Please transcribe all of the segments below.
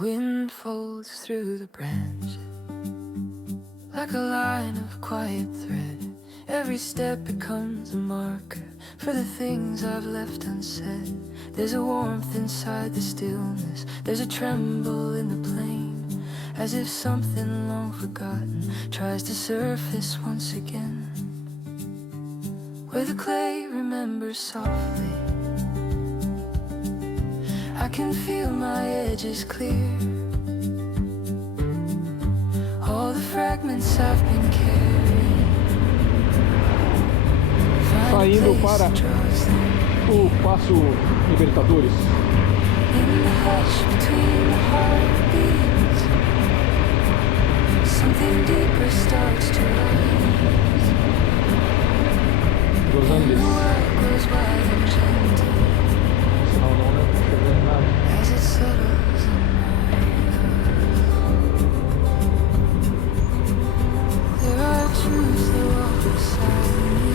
wind folds through the branches like a line of quiet thread. Every step becomes a marker for the things I've left unsaid. There's a warmth inside the stillness, there's a tremble in the plain, as if something long forgotten tries to surface once again. Where the clay remembers softly, I can feel my edges clear. All the fragments I've been carrying. Saindo para o Passo Libertadores. In the hush between the heartbeats, something deeper starts to rise. Los Andes. And the world goes wide and gentle as it settles in my heart. There are truths that walk beside me,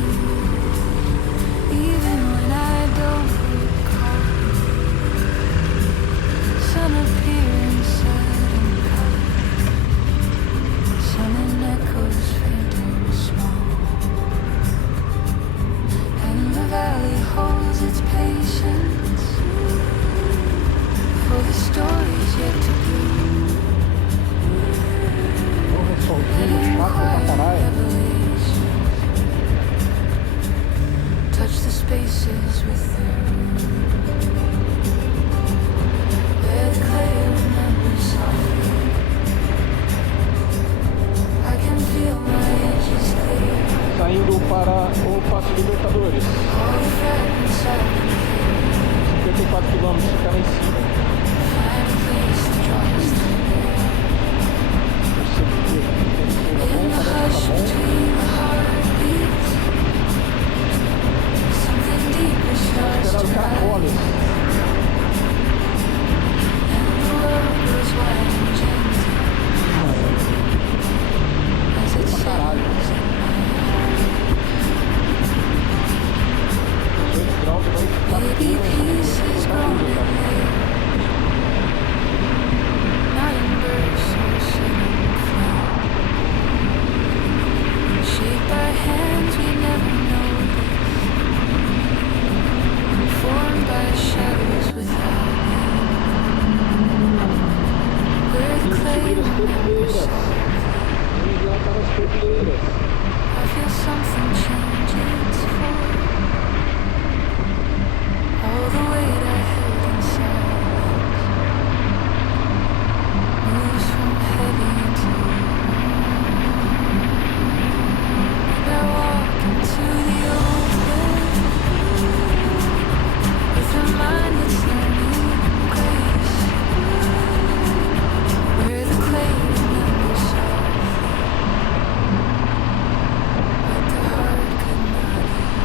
even when I don't recall. Some appear in sudden color, some in echoes faint and small. And the valley holds its patience for the stories yet to be. And quiet revelations touch the spaces within, where the clay remembers softly. I can feel my edges clear. Saindo para o Passo Libertadores. All the fragments I've been carrying. 54 quilômetros, fica lá em cima. Find a place to draw us together. In the hush between the heartbeats, something deeper starts to rise. Caracoles. And the world goes wide and gentle as it settles in my heart. Baby pieces grown in there, not in bursts or sudden flow, shaped by hands we never noticed, formed by shadows without name, where the clay remembers softly. I feel something change its form. All the weight I held inside moves from heavy to light. And I walk into the open with a mind that's learning grace, where the clay remembers softly what the heart could not erase.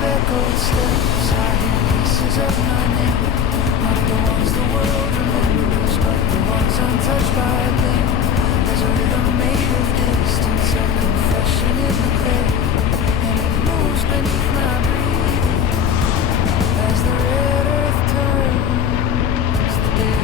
of echoed steps, I hear pieces of my name. Not the ones the world remembers, but the ones untouched by blame. There's a rhythm made of distance, a confession in the grave, and it moves beneath my breathing as the red earth turns to day.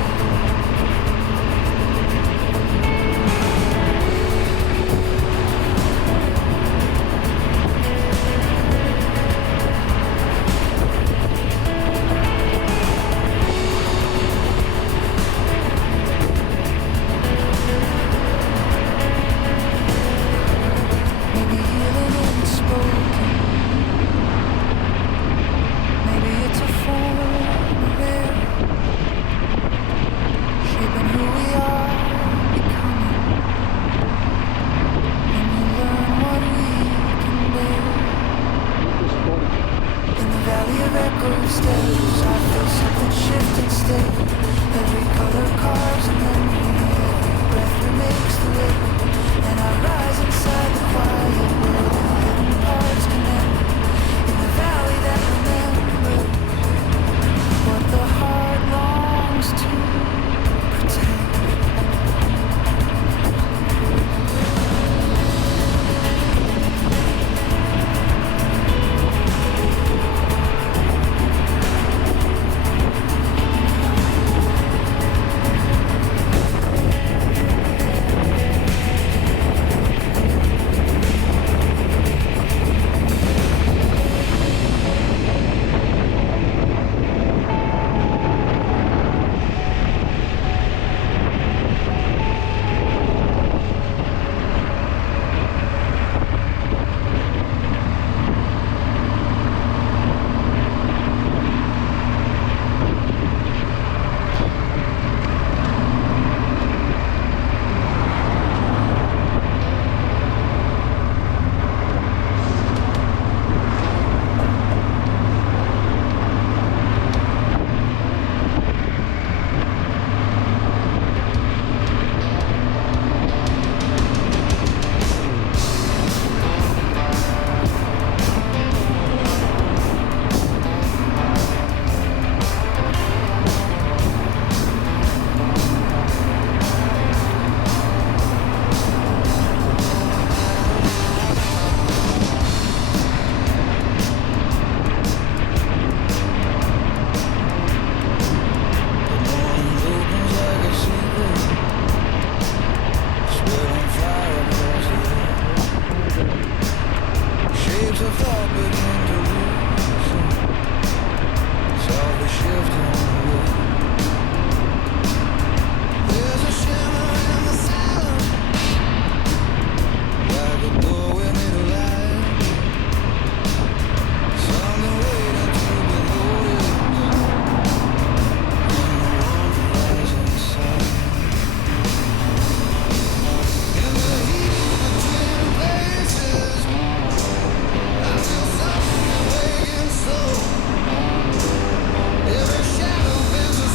Every shadow bends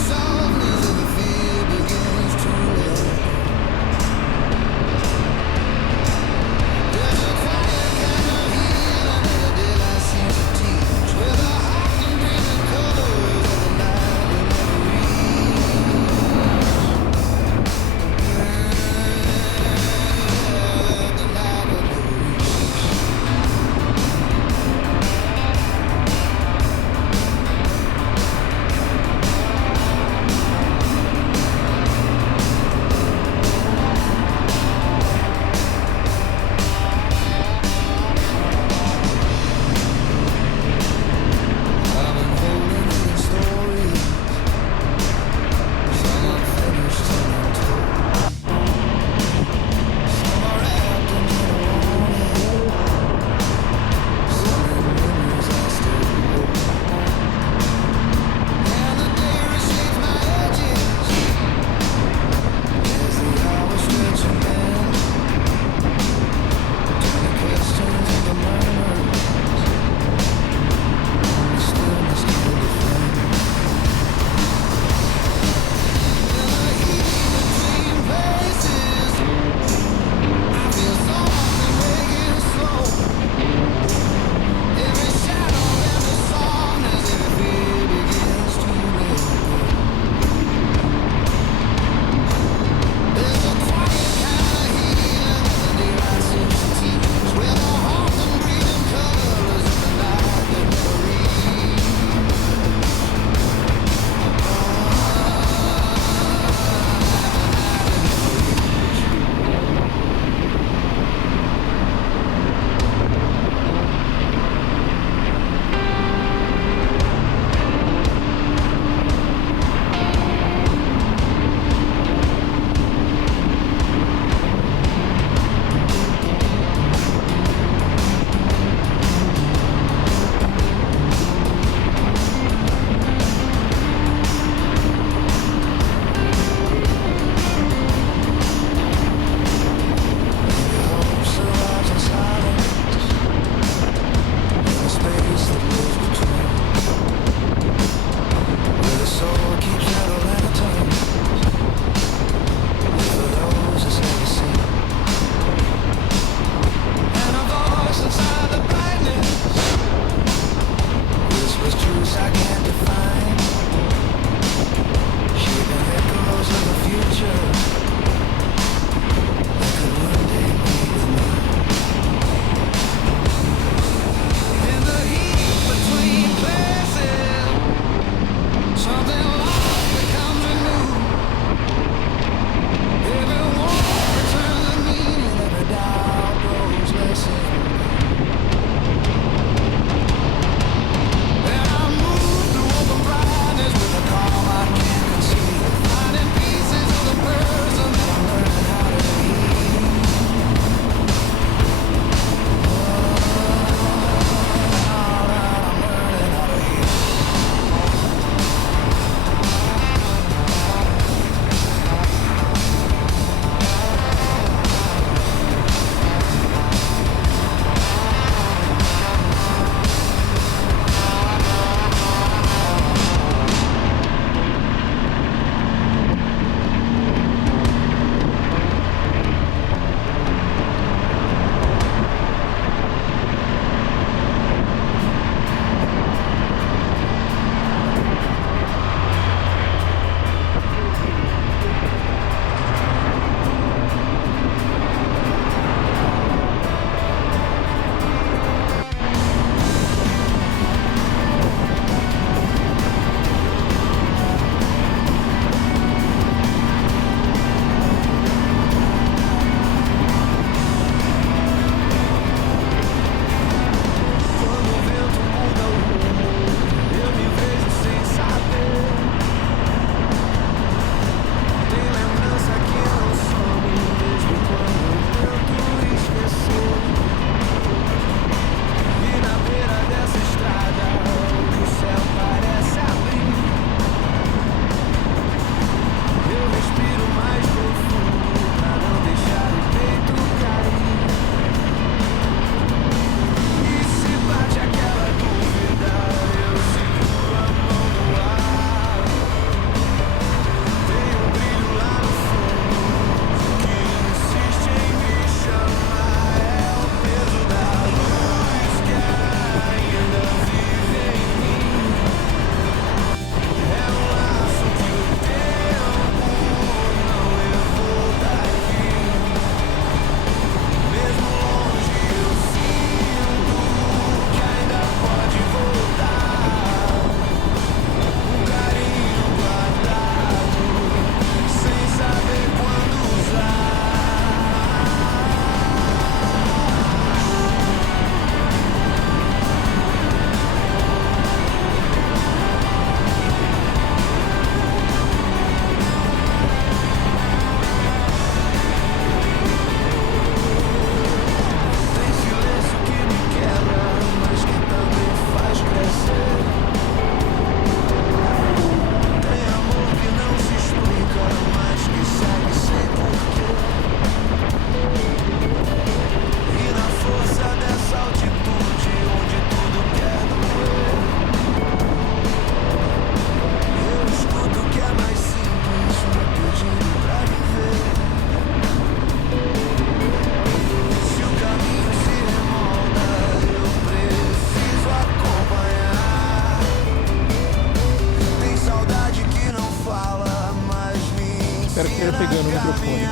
telefone.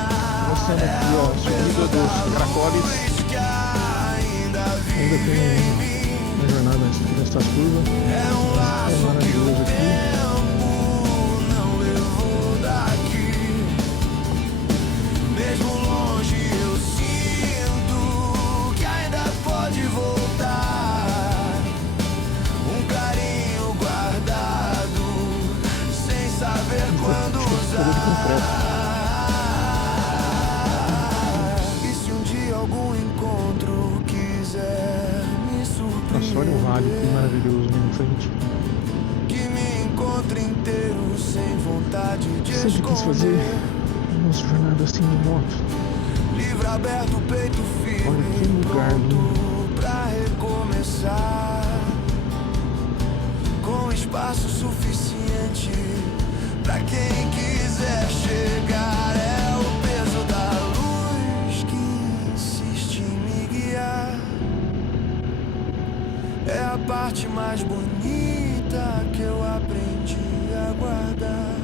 Mostrando aqui, ó, subida dos Caracoles. Ainda tem uma jornada nessas curvas. É maravilhoso aqui. Nossa, olha o vale que maravilhoso na frente. Que me encontre inteiro sem vontade de sempre quis fazer uma jornada assim de moto. Livre aberto, peito firme. Olha que lugar lindo. Pra recomeçar, com espaço suficiente pra quem quiser chegar. É o peso da luz que insiste em me guiar. É a parte mais bonita que eu aprendi a guardar.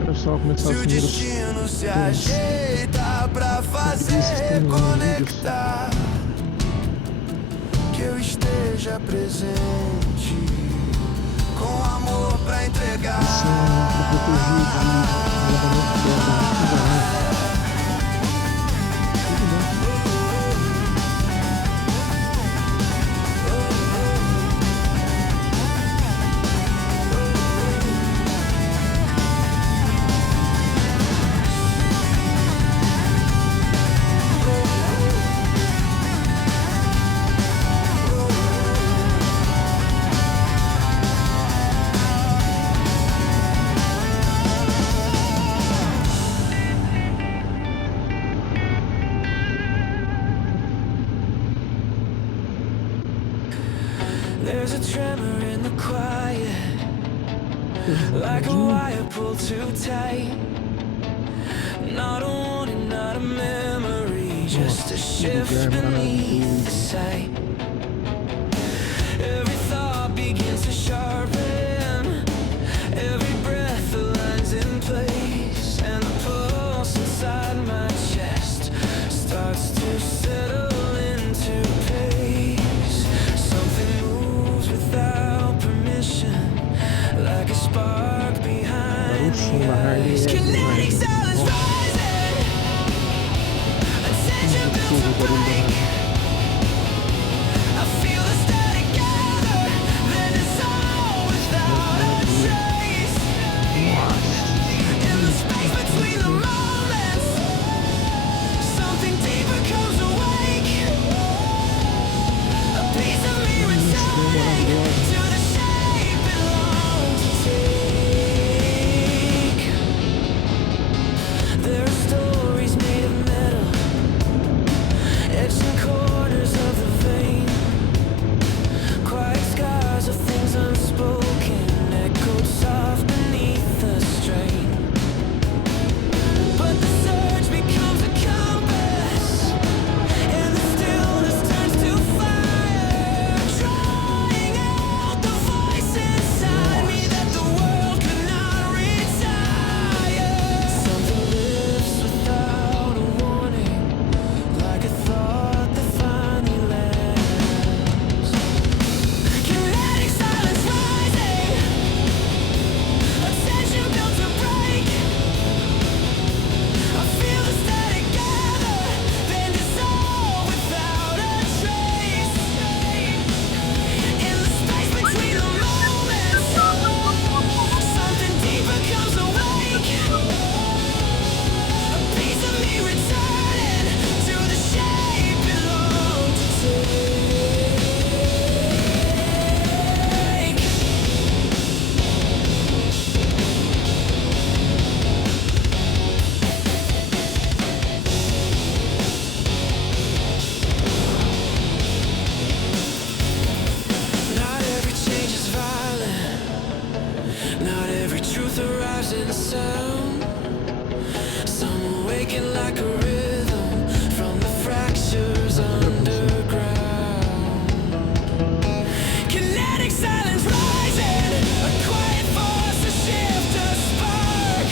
Era só começar Se o destino se ajeita pra fazer conectar, que eu esteja presente, com amor pra entregar. There's a tremor in the quiet, like a wire pulled too tight. Not a warning, not a memory, just a shift beneath the sight. Every thought begins to sharpen, every breath aligns in place, and the pulse inside my chest starts to settle into pace. Something moves without permission, like a spark behind the eyes. Kinetic silence rising, attention built to break. I feel the static gather, then dissolve without a trace. In the space between the moments, something deeper comes awake. A piece of me returning to the shape it longed to take. There are stories made of metal, etching corners of the vein. Quiet scars of things unspoken, echoed soft beneath the strain. But the surge becomes a compass, and the stillness turns to fire, drawing out the voice inside me that the world could not retire. Something lifts without a warning, like a thought that finally lands. Kinetic silence rising, attention built to break. I feel the static gather, then dissolve without a trace. In the space between the moments, something deeper comes awake. A piece of me returning to the shape it longed to take. Not every change is violent, not every truth arrives in sound. Some awaken like a rhythm from the fractures underground. Kinetic silence rising, a quiet force, a shift, a spark.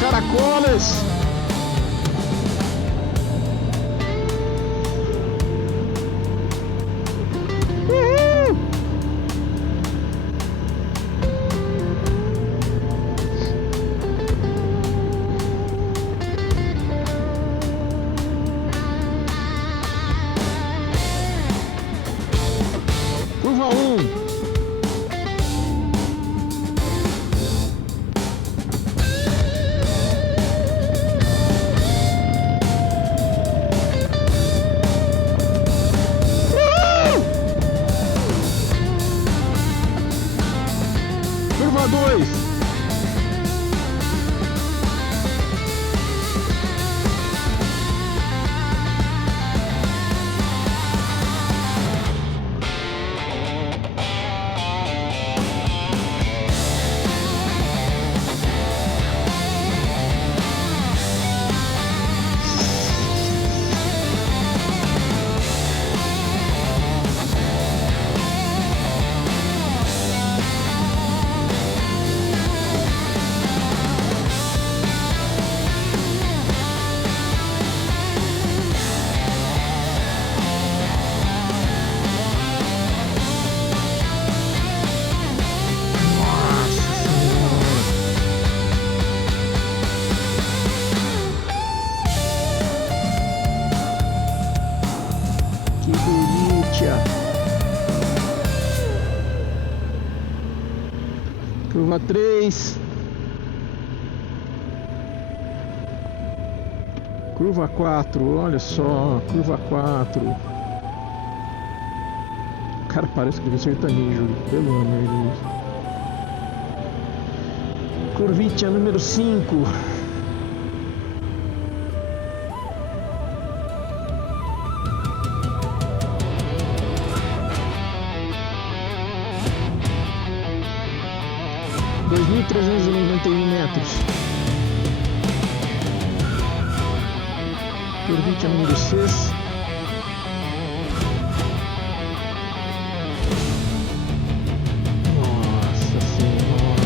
Caracoles. Curva 1. Curva 2. Curva 3. Curva 4, olha só, curva 4. Cara, parece que ele é sertanejo, pelo amor de Deus. Curvite número 5. metros. Curvite número 6. Nossa Senhora.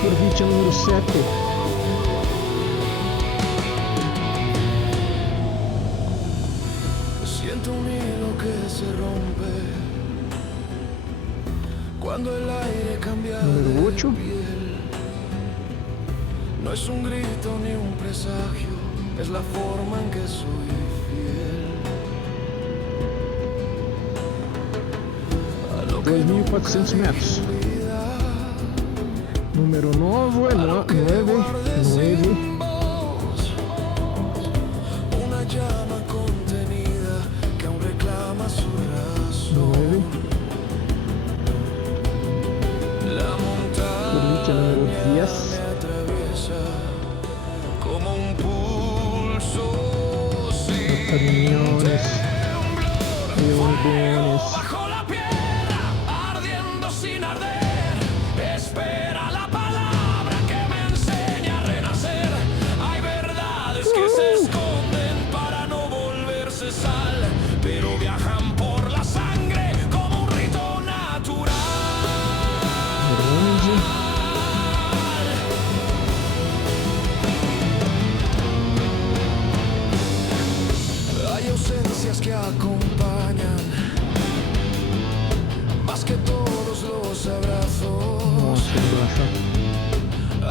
Curvite número 7. Número 8. No es un grito ni un presagio, es la forma en que soy fiel. 2.400 metros. Número 9 Una llama contenida que aún reclama su razón. 9. Número 10. Como un pulso Caminhones, reuniones. bajo la piedra, ardiendo sin arder. Espera la palabra que me enseña a renacer. Hay verdades que se esconden para no volverse sal, pero viajan por la sangre como un rito natural. Que acompañan más que todos los abrazos.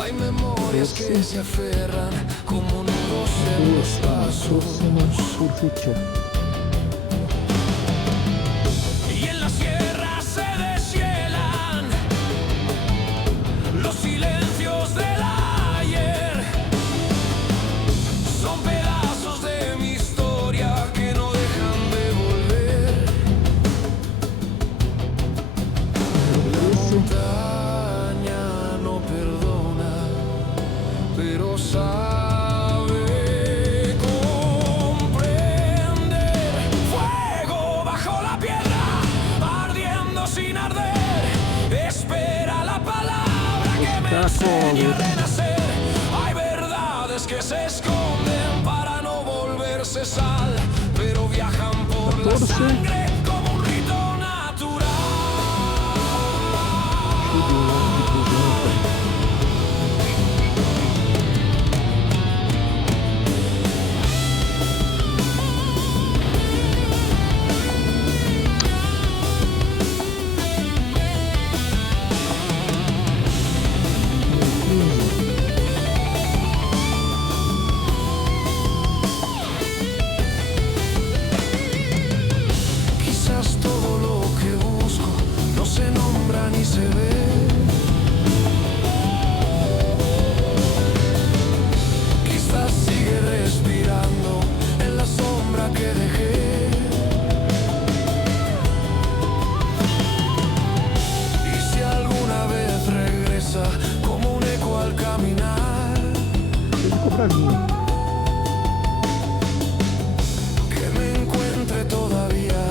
Hay memorias que se aferran como nudos en los pasos. Y en la sierra se deshielan los silencios del ayer. Son pedazos de mi historia que no montaña no perdona, pero sabe comprender. se sal, pero viajan por la sangre como un rito natural. Ni se ve. Quizás sigue respirando en la sombra que dejé. Y si alguna vez regresa como un eco al caminar, que me encuentre todavía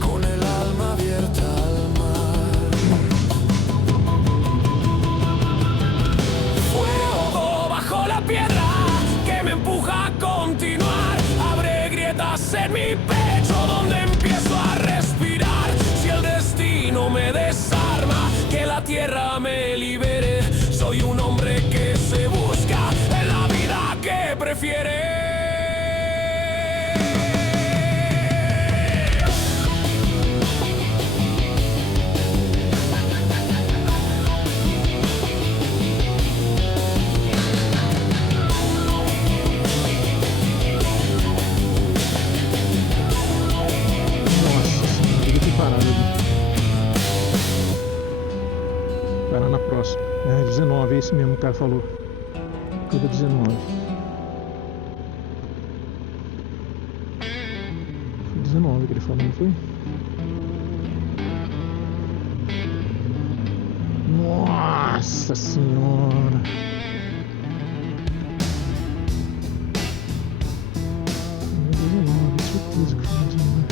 con el alma abierta al mar. Piedra que me empuja a continuar. Abre grietas en mi pecho donde empiezo a respirar. Si el destino me desarma, que la tierra me libere. Soy un hombre que se busca en la vida que prefiere. Parar na próxima. É 19, é isso mesmo que o cara falou. Curva 19. Foi 19 que ele falou, não foi? Nossa senhora! Certeza que foi 19.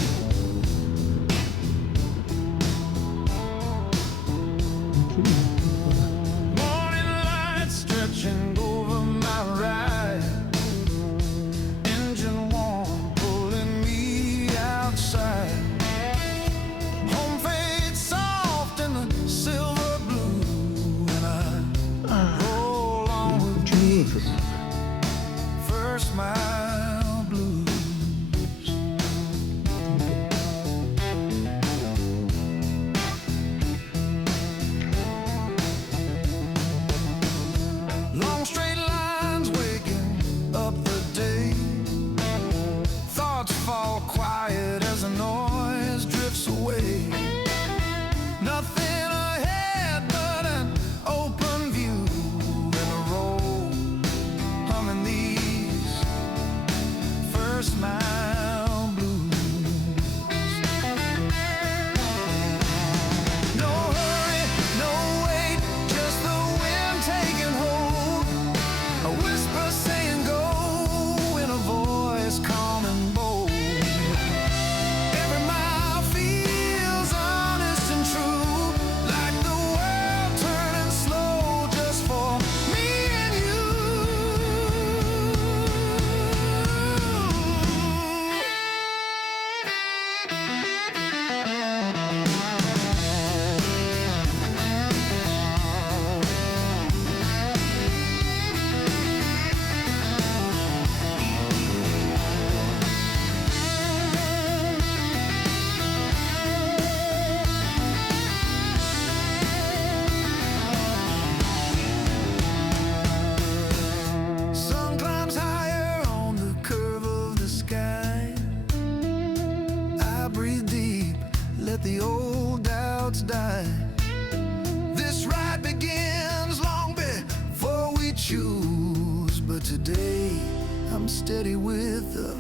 I'm steady with the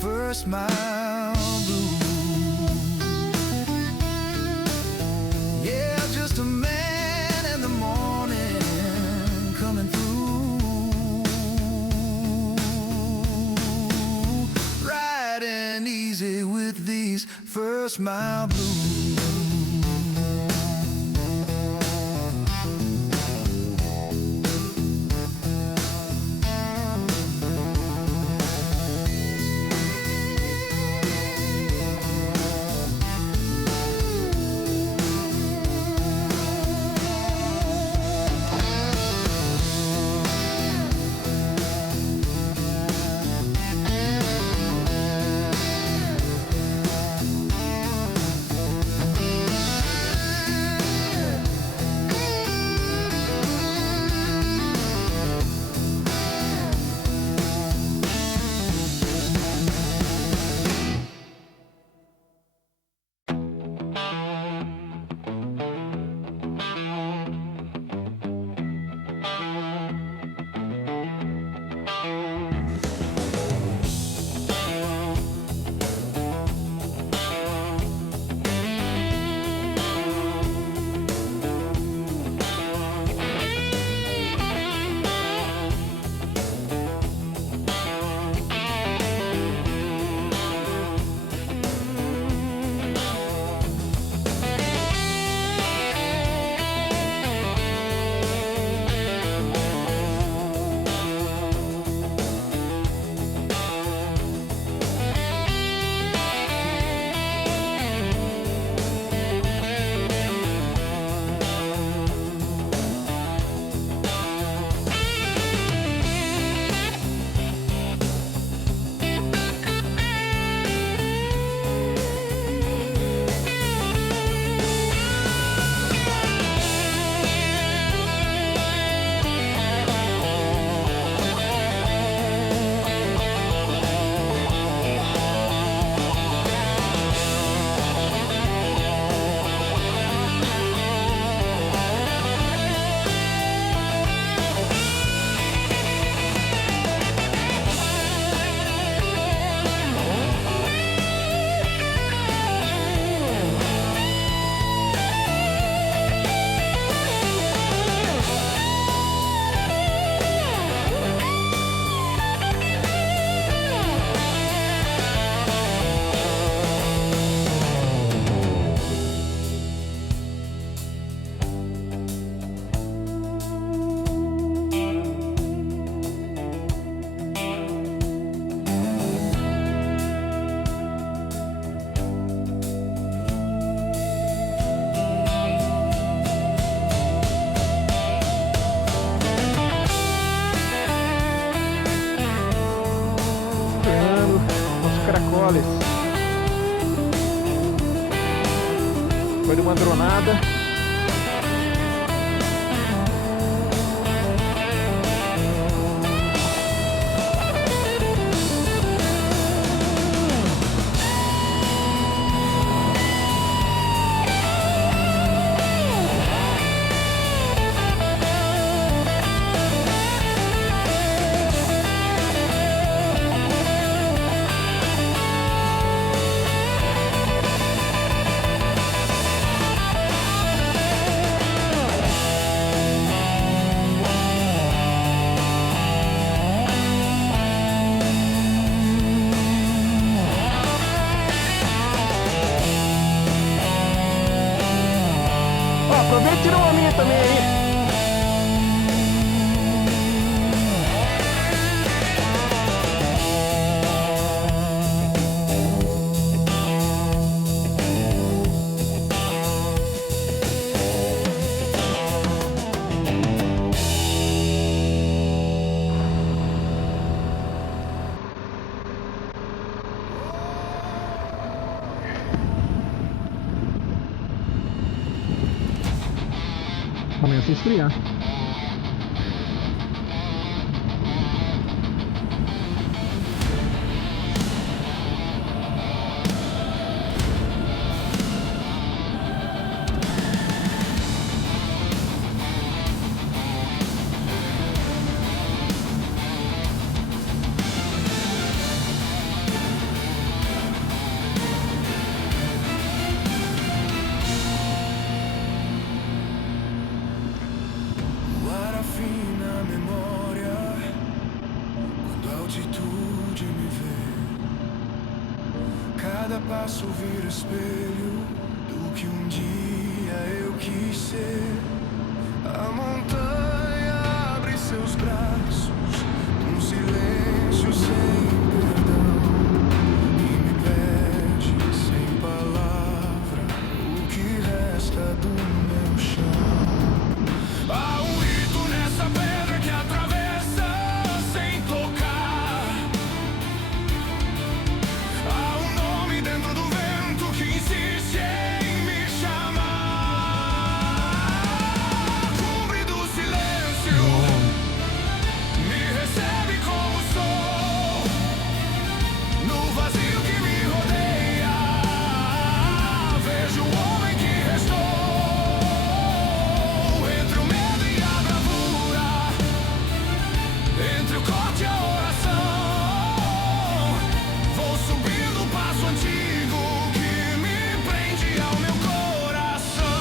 first mile blues. Yeah, just a man in the morning coming through, riding easy with these first mile blues. Caracoles. Foi de uma dronada. Aproveita e tira uma minha também aí. Começa a esfriar. Cada passo vira espelho do que um dia eu quis ser. A montanha abre seus braços, um silêncio sem perdão, e me pede sem palavra o que resta do meu chão. Há um rito nessa pedra que atravessa sem tocar. Há um nome dentro do vento que insiste em me chamar. Cubre do silêncio, me recebe como sou. No vazio que me rodeia, vejo o homem que restou. Entre o medo e a bravura, entre o corte e a oração, vou subindo o passo antigo que me prende ao meu coração.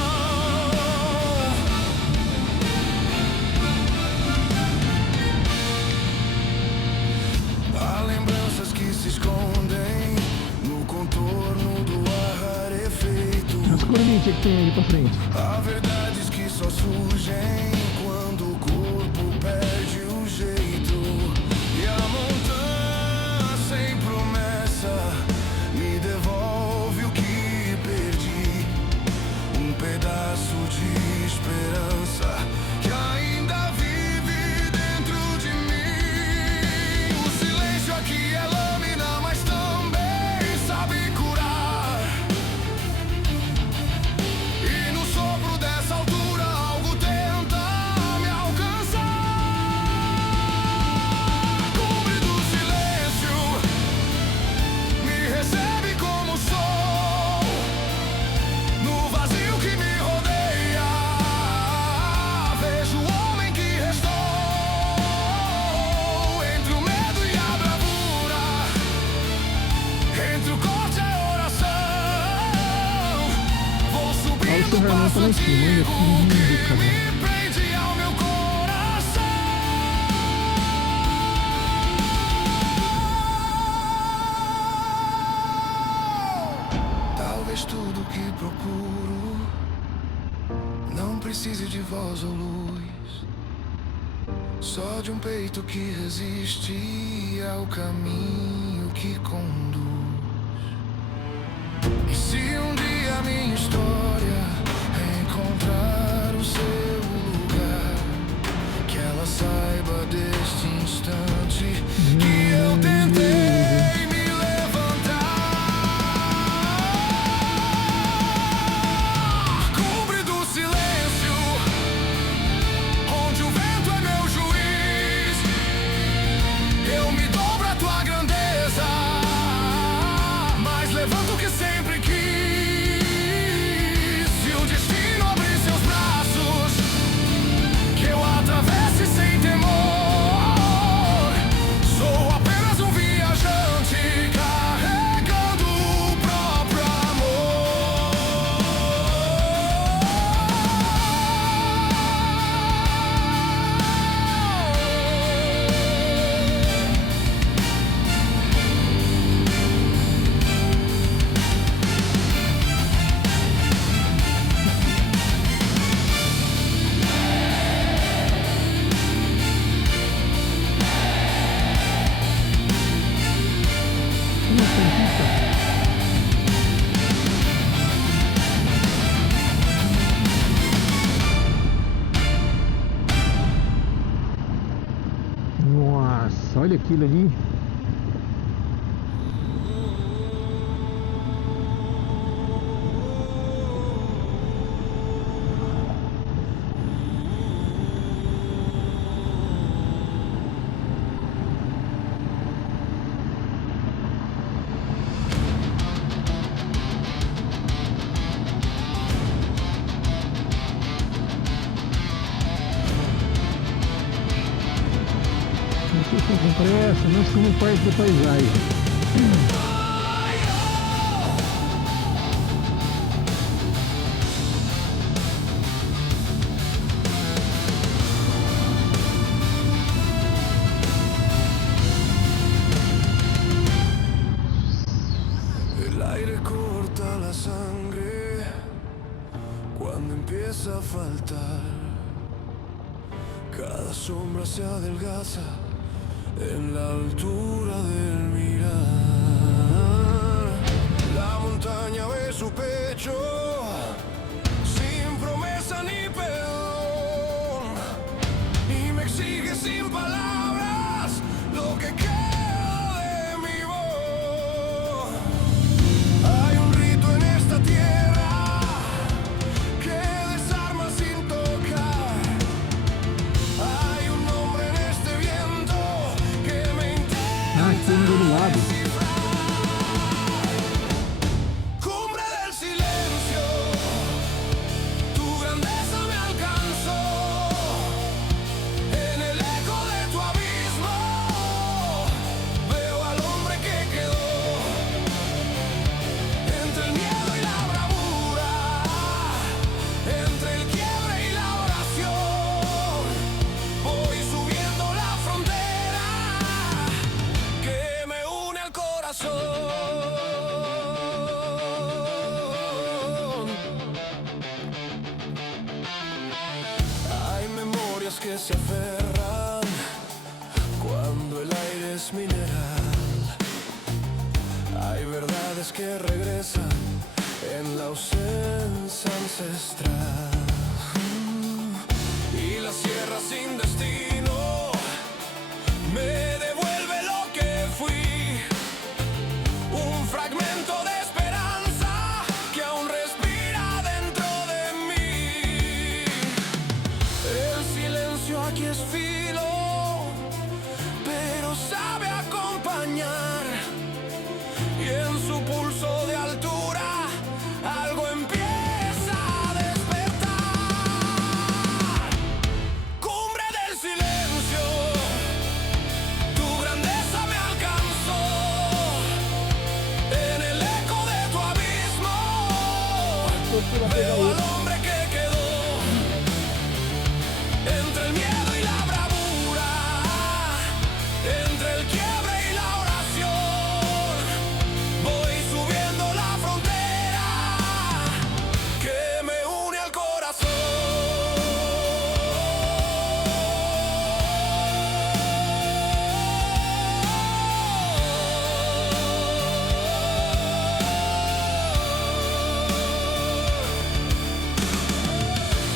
Há lembranças que se escondem no contorno do ar rarefeito. As curvinhas que tem ali pra frente. Há verdades que só surgem quando o corpo perde o jeito. E a montanha sem promessa me devolve o que perdi. Um pedaço de esperança que ainda vive dentro de mim. O silêncio aqui é lâmina, mas também sabe curar. E no sopro dessa altura algo tenta me alcançar. Cubre do silêncio, me recebe como sou. No vazio que me rodeia, vejo o homem que restou. Entre o medo e a bravura, entre o corte e a oração, vou subindo o passo antigo que me prende ao meu coração. Talvez tudo que procuro não precise de voz ou luz, só de um peito que resiste ao caminho que conduz. E se um dia minha história encontrar o seu lugar, que ela saiba deste instante que eu tentei me levantar. Uma santita. Nossa, olha aquilo ali. Com pressa, nós somos parte da paisagem. El aire corta la sangre cuando empieza a faltar. Cada sombra se adelgaza en la altura del mirar. La montaña ve su pecho sin promesa ni perdón y me exige sin palabras lo que queda de mi voz. Hay un rito en esta tierra que desarma sin tocar. Hay un nombre en este viento que me intenta lado. Cumbre del silencio, tu grandeza me alcanzó. En el eco de tu abismo veo al hombre que quedó. Entre el miedo y la bravura, entre el quiebre y la oración, voy subiendo la frontera que me une al corazón. Hay memorias que se aferran cuando el aire es mineral. Hay verdades que regresan en la ausencia ancestral. Y la sierra sin destino me devuelve lo que fui. Un fragmento de esperanza que aún respira dentro de mí. El silencio aquí es filo, pero sabe acompañar. Y en su pulso de altura algo empieza a despertar. Cumbre del silencio, tu grandeza me alcanzó. En el eco de tu abismo veo al hombre que quedó. Entre el miedo y la bravura, entre el quiebre y la oración, voy subiendo la frontera que me une al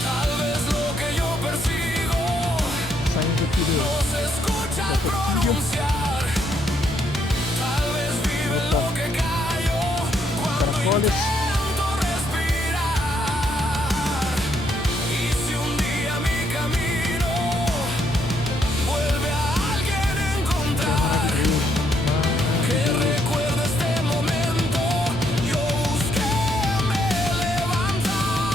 Tal vez lo que yo persigo Saindo aqui no se escucha pronunciar. Tal vez vive lo que callo cuando Caracoles. intento respirar. Y si un día mi camino vuelve a alguien encontrar que recuerde este momento, yo busqué me levantar.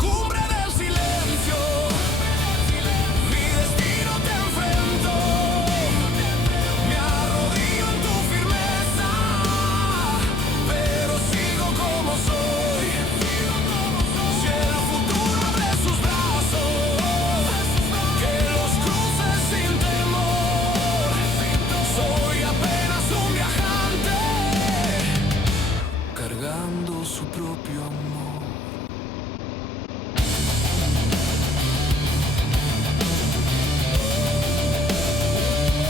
Cumbre del silencio, mi destino te enfrento. Me arrodillo en tu firmeza.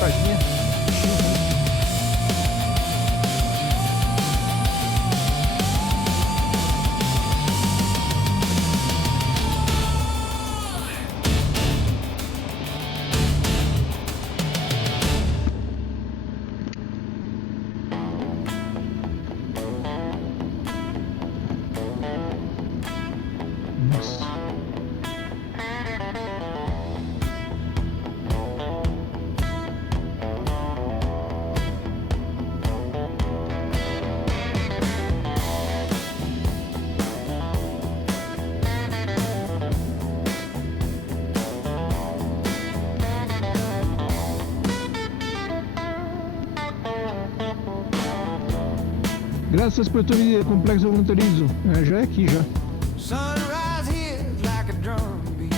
paginha. Nossa. Graças por todo o complexo voluntarismo. Já é aqui já. Sunrise hits like a drum beat,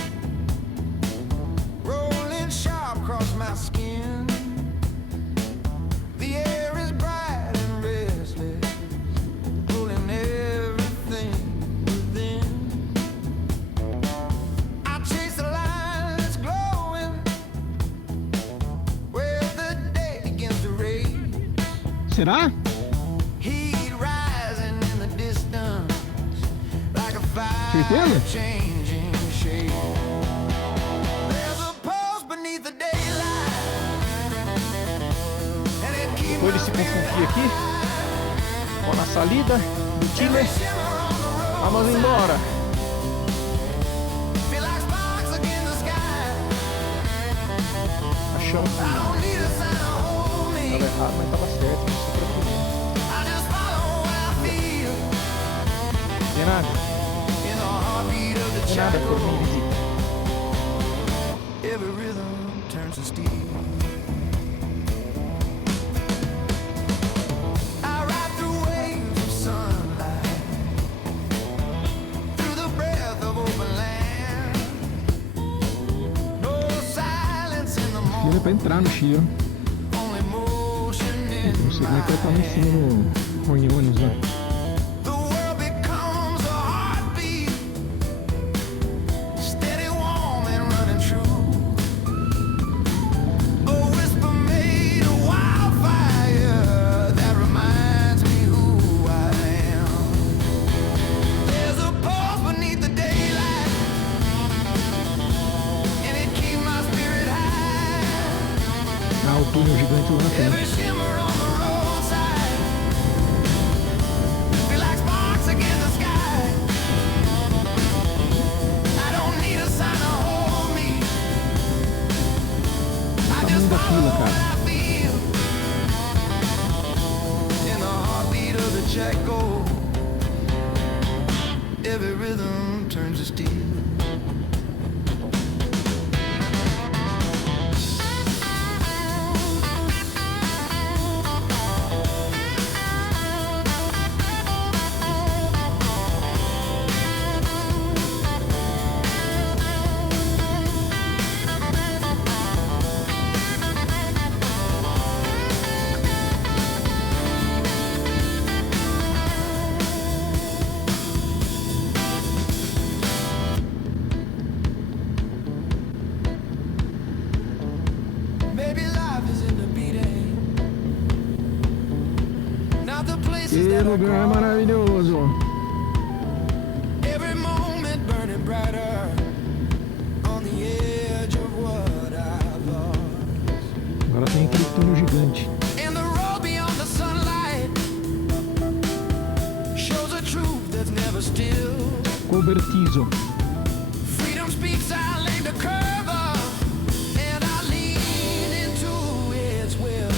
rolling sharp across my skin. The air is bright and restless, pulling everything within. I chase the line that's glowing, where the day begins to race. Será? Heat rising in the distance, like a fire Certeza? changing shape. There's a pulse beneath the daylight, and it keeps Depois de se confundir aqui, ó, na salida do Chile, vamos embora. feel like sparks against the sky. Achamos que I don't need a sign to hold me. estava errado, mas estava certo, não se preocupe. I just follow what I feel De nada, in the heartbeat of the de nada por minha jungle. visita. Every rhythm turns to steel. I ride through waves of sunlight, through the breath of open land. No silence in the Ele é moment, pra entrar no Chile, ó. only motion Não in sei como é que vai estar lá em my cima no Oniônibus, né? The world becomes a heartbeat, steady, warm, and running true. A whisper made a wildfire that reminds me who I am. There's a pulse beneath the daylight, and it keeps my spirit high. Ah, o túnel gigante lá na frente. Every shimmer on the roadside, feel like sparks against the sky. I don't need a sign to hold me. I Tamanho just da fila, follow what cara. I feel in the heartbeat of the Chaco. Every rhythm turns to steel. Maybe life is in the beating, not the places Que that I lugar go. maravilhoso! Every moment burning brighter on the edge of what I've lost. Agora tem aquele túnel gigante. And the road beyond the sunlight shows a truth that's never still. Cobertizo. Freedom speaks, I lay the curve up, and I lean into its will.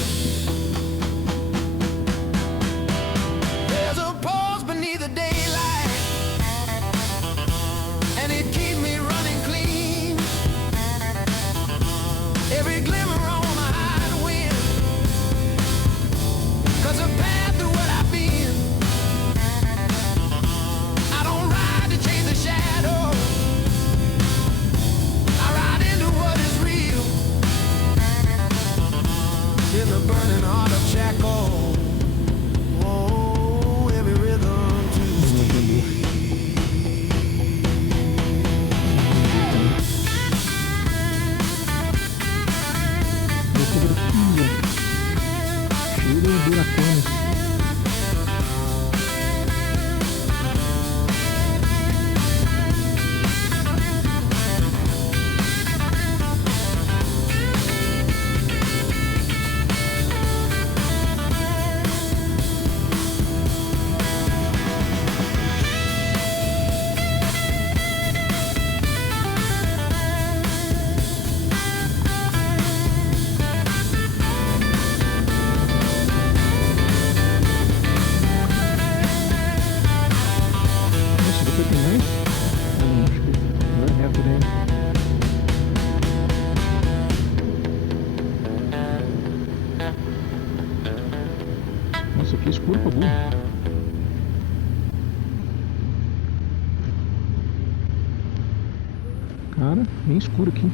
There's a pause beneath the daylight, and it keeps me running clean. Every glimmer on my high wind, 'cause the path through what I've been, I don't ride to chase the shadow, I ride into what is real, in the burning heart of Chaco. Oh, every rhythm to Cobertizo. Isso aqui é escuro pra burro. Cara, bem escuro aqui.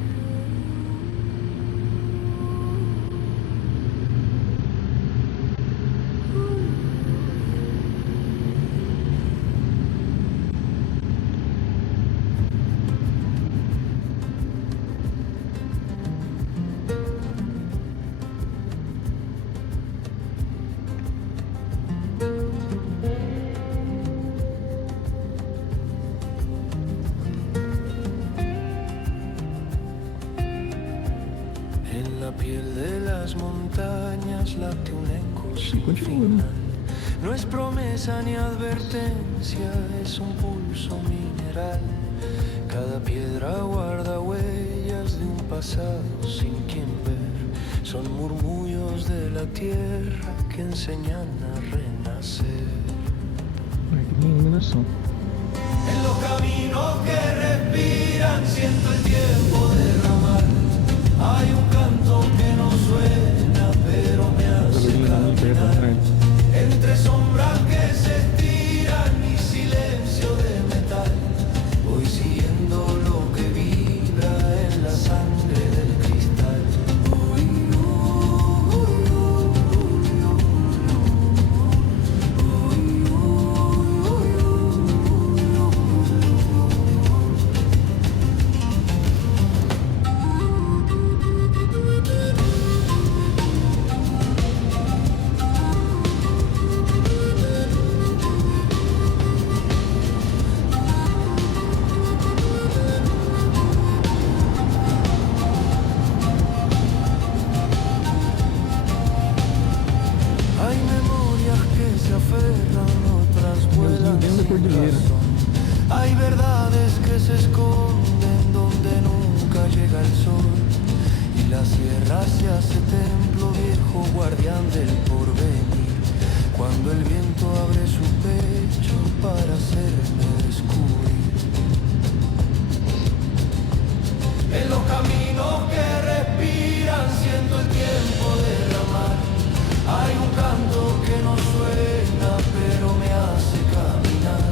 La piel de las montañas late un eco sin continúa, né? final. No es promesa ni advertencia, es un pulso mineral. Cada piedra guarda huellas de un pasado sin quien ver. Son murmullos de la tierra que enseñan a renacer. Aqui tem iluminação. En los caminos que respiran siento el tiempo derramar. Hay un canto que no suena, pero me hace caminar. Entre sombras que se estiran y silencio de metal. Voy siguiendo lo que vibra en la sangre del cristal. Hay memorias que se aferran, otras vuelan sin razón. Hay verdades que se esconden donde nunca llega el sol. Y la sierra se hace templo, viejo guardián del porvenir. Cuando el viento abre su pecho para hacerme descubrir. En los caminos que respiran siento el tiempo derramar. Hay un canto que no suena, pero me hace caminar.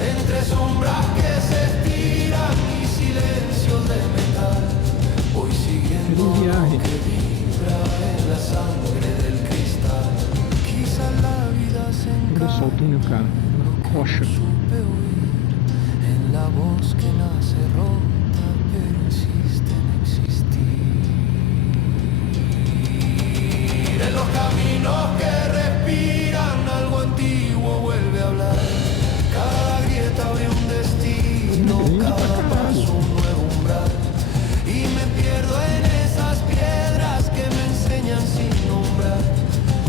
Entre sombras que se estiran y silencios de metal. Voy siguiendo lo que vibra en la sangre del cristal. Quizá la vida se encarna lo que supe oír. En la voz que nace rota, pero insiste en existir. En los caminos que respiran, algo antiguo vuelve a hablar. Cada grieta abre un destino, cada paso un nuevo umbral. Y me pierdo en esas piedras que me enseñan sin nombrar.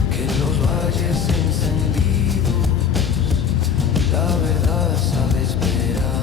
Que en los valles encendidos la verdad sabe esperar.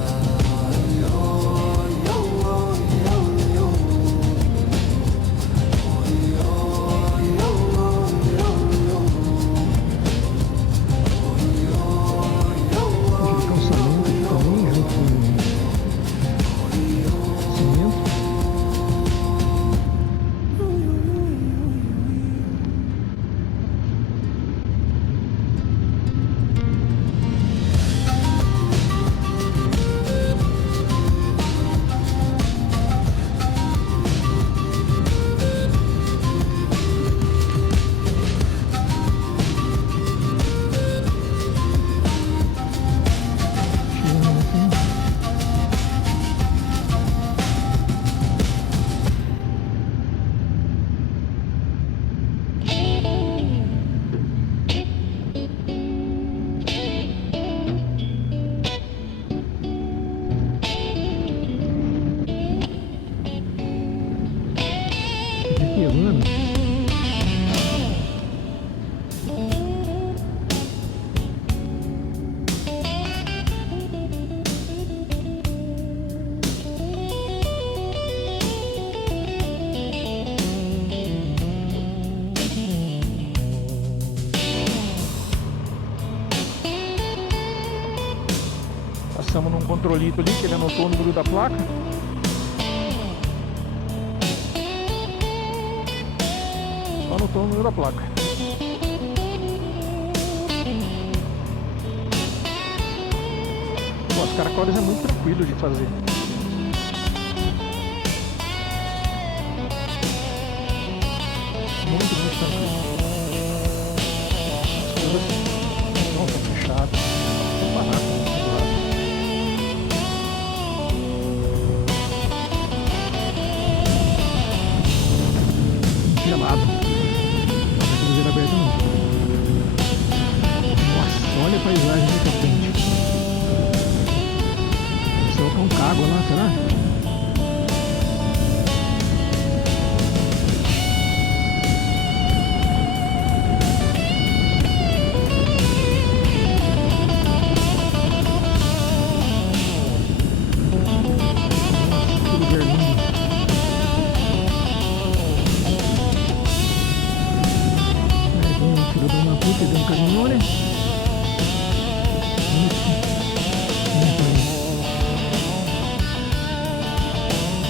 Passamos num controlito ali que ele anotou o número da placa. Só anotou o número da placa. Pô, os caracoles é muito tranquilo de fazer. Muito tranquilo. As coisas não estão fechadas. Vou parar com isso lá. Gelado. Não tem cruzeiro aberto não. Nossa, olha a paisagem muito à frente. O céu tá um cago lá, será? Tem um caminhone.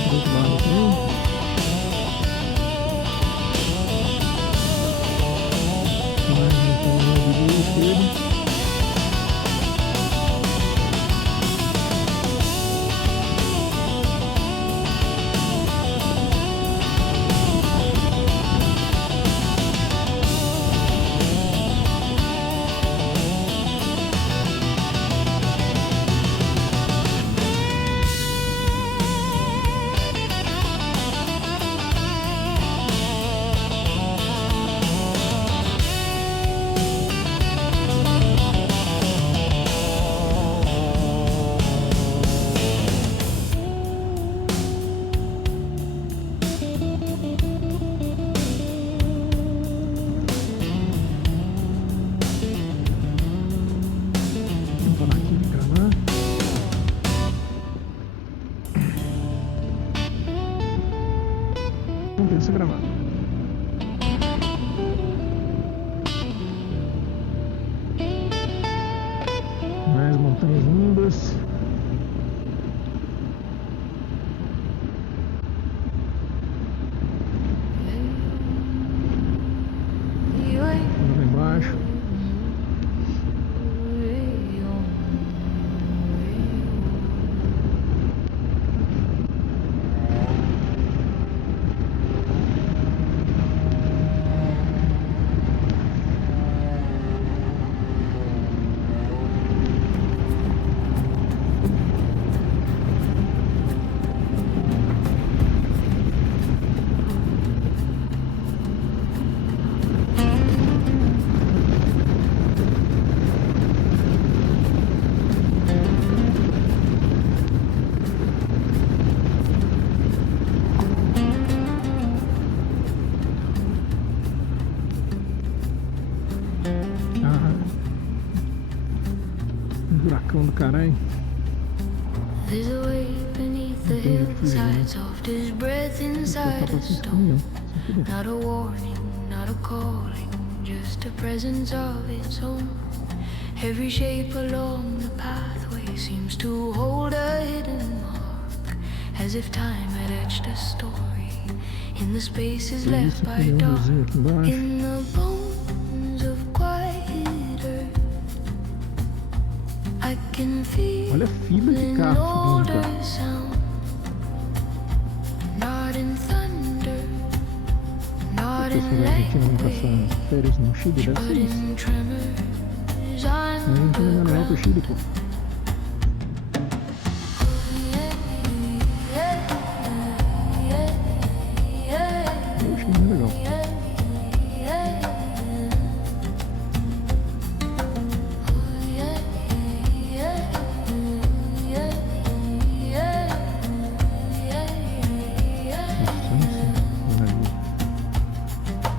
Do outro lado aqui. Mais um caminhão de esquerda. Compensa gravar. Mais montanhas lindas. Lá embaixo. Buracão do caralho. There's a way beneath the hillside, soft as breath inside a stone. Not a warning, not a calling, just a presence of its own. Every shape along the pathway seems to hold a hidden mark, as if time had etched a story in the spaces left by dark, in the bones of quiet earth. I can feel Olha a fila de carro subindo, cara. sound, not in thunder, not in Será que a gente não language, passa férias no Chile? Deve but ser isso. in tremors A on gente the ainda não vai pro ground. Chile, pô. O Chile é legal.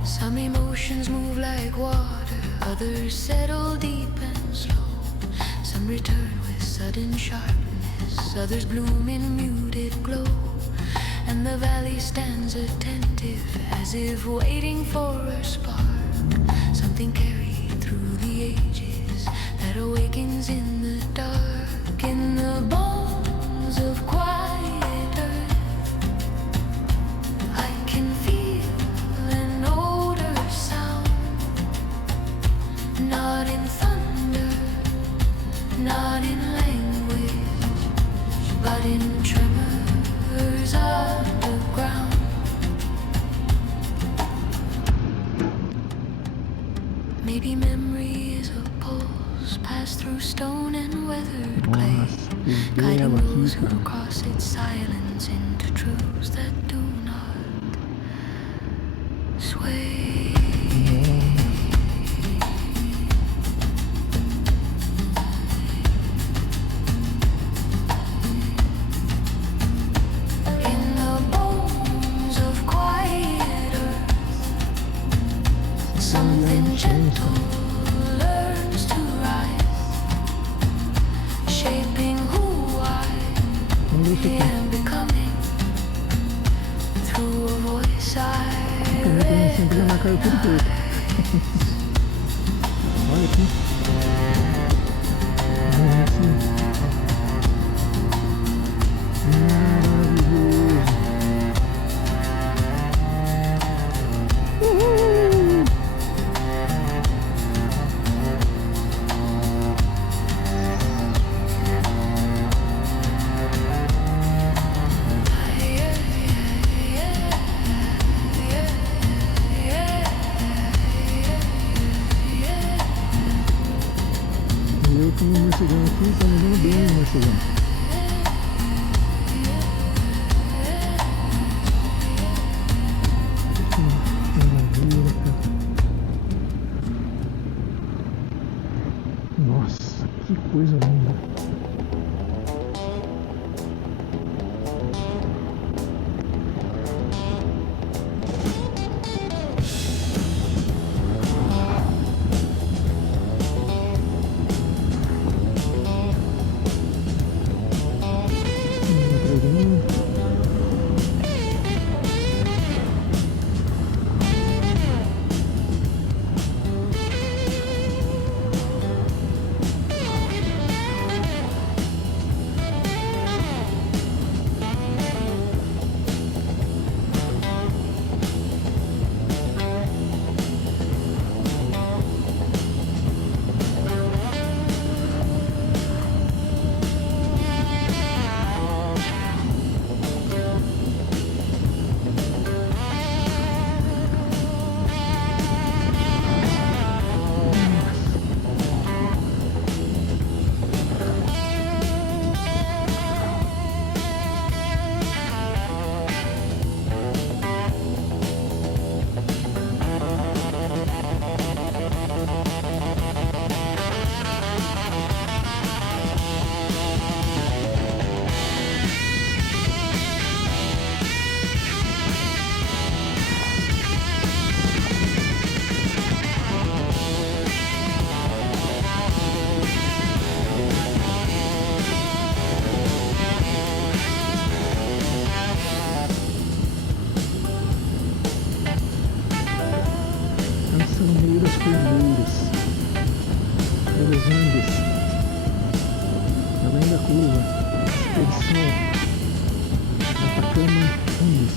Some emotions move like water, others settle deep and slow. Some return with sudden sharpness, others bloom in muted glow. And the valley stands attentive, as if waiting for a spark. Something carried through the ages that awakens in the dark, in the bones of quiet earth. I can feel an older sound, not in thunder, not in language, Maybe memories of pulse pass through stone and weathered clay, Nossa, que guiding bela those aqui, who cara. cross its silence into truths that do not sway. In the bones of quiet earth, something gentle learns to rise, shaping who I Vamos ver isso aqui. am becoming through a voice I Como eu sempre já marcaram tudo preto. Olha aqui. Maravilhoso. Uhul. Eu com o morcegão aqui, tá me dando bem o morcegão. Maravilha, cara. Nossa, que coisa linda. No meio das cordilheiras, pelos Andes, além da curva, Expedição, Atacama, Andes.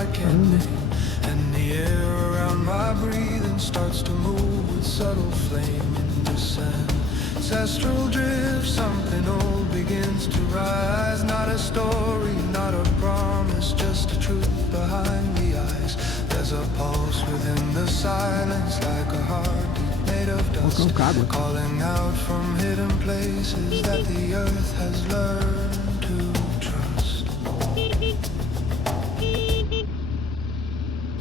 like ending, and the air around my breathing starts to move with subtle flame in descent. Ancestral drift, something old begins to rise. Not a story, not a promise, just a truth behind the eyes. There's a pulse within the silence, like a heartbeat made of dust, calling out from hidden places that the earth has learned to trust.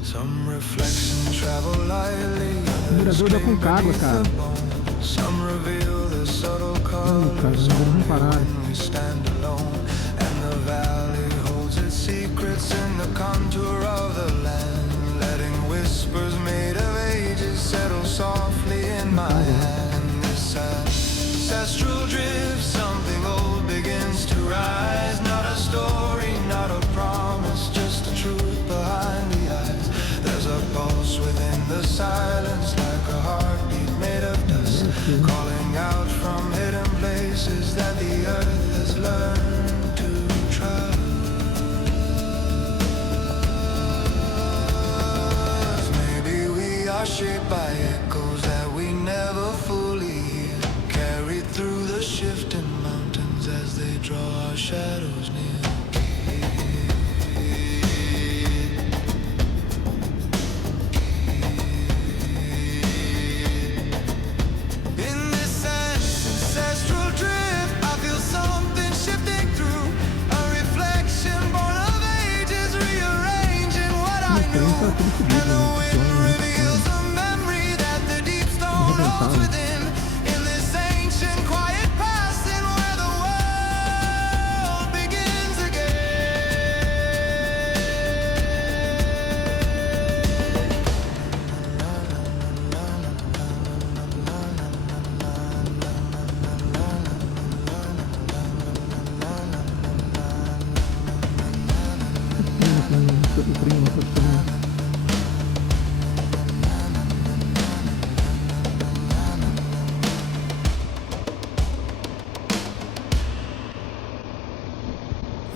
Some reflections travel lightly, others cling beneath the bone. Some reveal the subtle colors when we stand alone, and the valley holds its secrets in the contour of the land, letting whispers made of ages settle softly in my hand. This ancestral drift, something old begins to rise. Not a story, not a promise, just the truth behind the eyes. There's a pulse within the silence, like a heartbeat made of dust, calling out from hidden places that the earth has learned to trust. Maybe we are shaped by echoes that we never fully hear, carried through the shifting mountains as they draw our shadows near.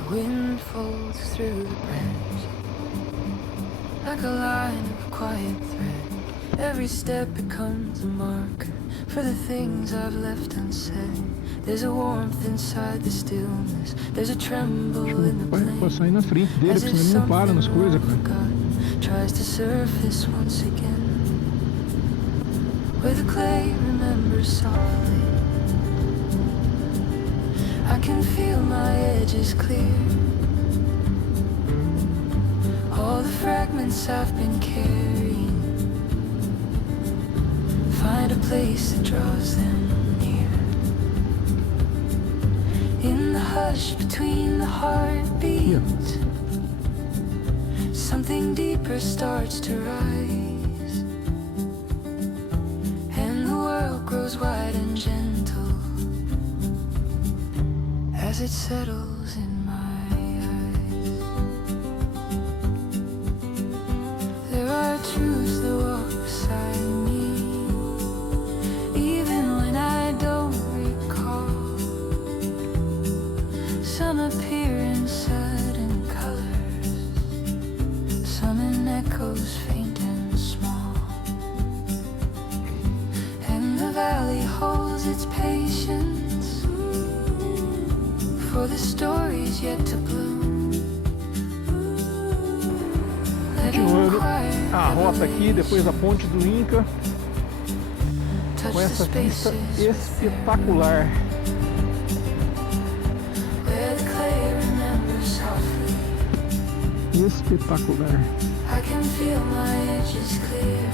Wind folds through the branch like a line of quiet thread. Every step becomes a marker for the things I've left unsaid. There's a warmth inside the stillness. There's a tremble in the plain. Passar aí na frente dele, porque senão ele não para nas coisas, cara. Tries to surface once again, where the clay remembers softly. I can feel my edges clear. All the fragments I've been carrying, find a place that draws them near. In the hush between the heartbeats, something deeper starts to rise, and the world grows wide and gentle as it settles in my eyes. There are truths that walk beside me, even when I don't recall. Some appear in sudden colors, some in echoes faint and small, and the valley holds its patience for the stories yet to bloom. Continuando a rota aqui, depois da ponte do Inca, com essa vista espetacular. Espetacular. I can feel my edges clear.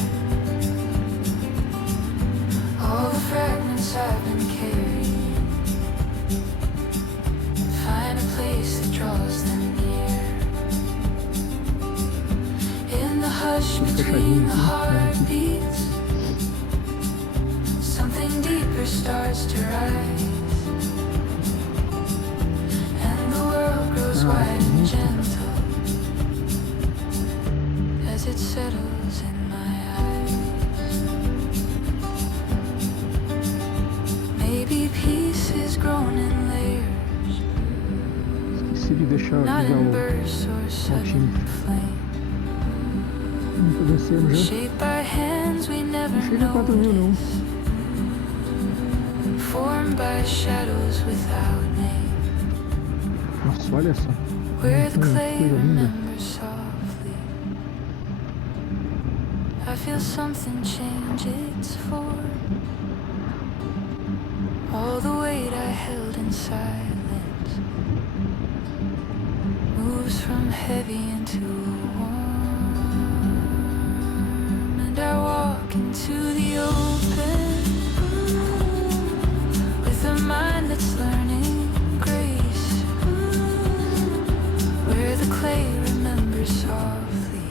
All the fragments I've been carrying, find a place that draws them near. In the hush between the heartbeats, something deeper starts to rise, and the world grows wide and gentle as it settles in my eyes. Maybe peace is grown in layers, Esqueci de deixar not ligar in o bursts or sudden altinho. flame. Tô descendo já. shaped by hands we never Não chega a 4 mil não. noticed, formed by shadows without name, Nossa, olha só. where the clay Coisa linda. remembers softly. I feel something change its form, all the weight I held in silence moves from heavy into warm, and I walk into the open with a mind that's learning grace, where the clay remembers softly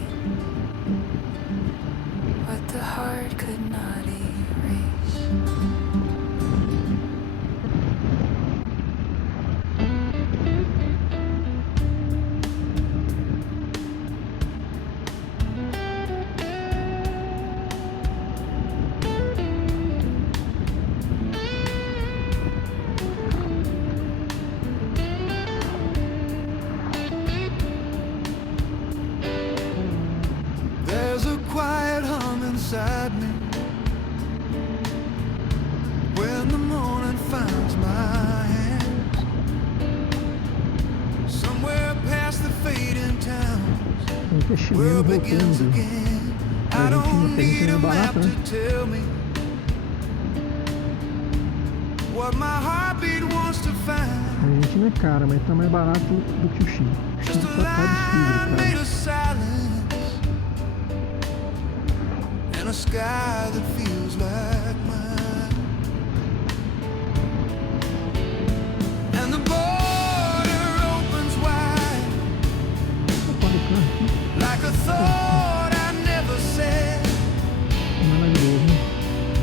what the heart could not erase. There's a quiet hum inside me when the morning finds my hands, somewhere past the fading towns, where Investimento begins voltando. again. I don't need a map to tell me what my heartbeat wants to A find. gente não é cara, mas tá mais barato do que o Chile. O Just Chile a tá line made absurdo, of silence and a sky that feels like mine. And the border opens wide cara. Para o carro aqui. like a thought I never said. Maravilhoso, né?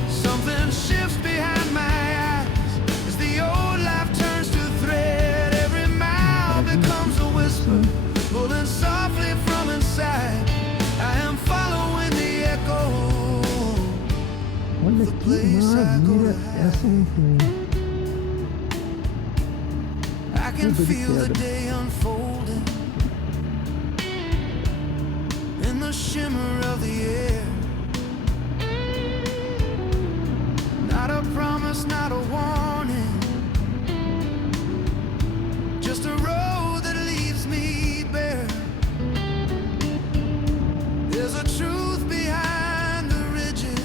Something shifts behind my eyes as the old life turns to thread. Every mile becomes a whisper, pulling softly from inside. I am following the echo. Olha que maravilha essa montanha. I can Tudo de feel the pedra. day unfolding in the shimmer of the air. Not a promise, not a warning, just a road that leaves me bare. There's a truth behind the ridges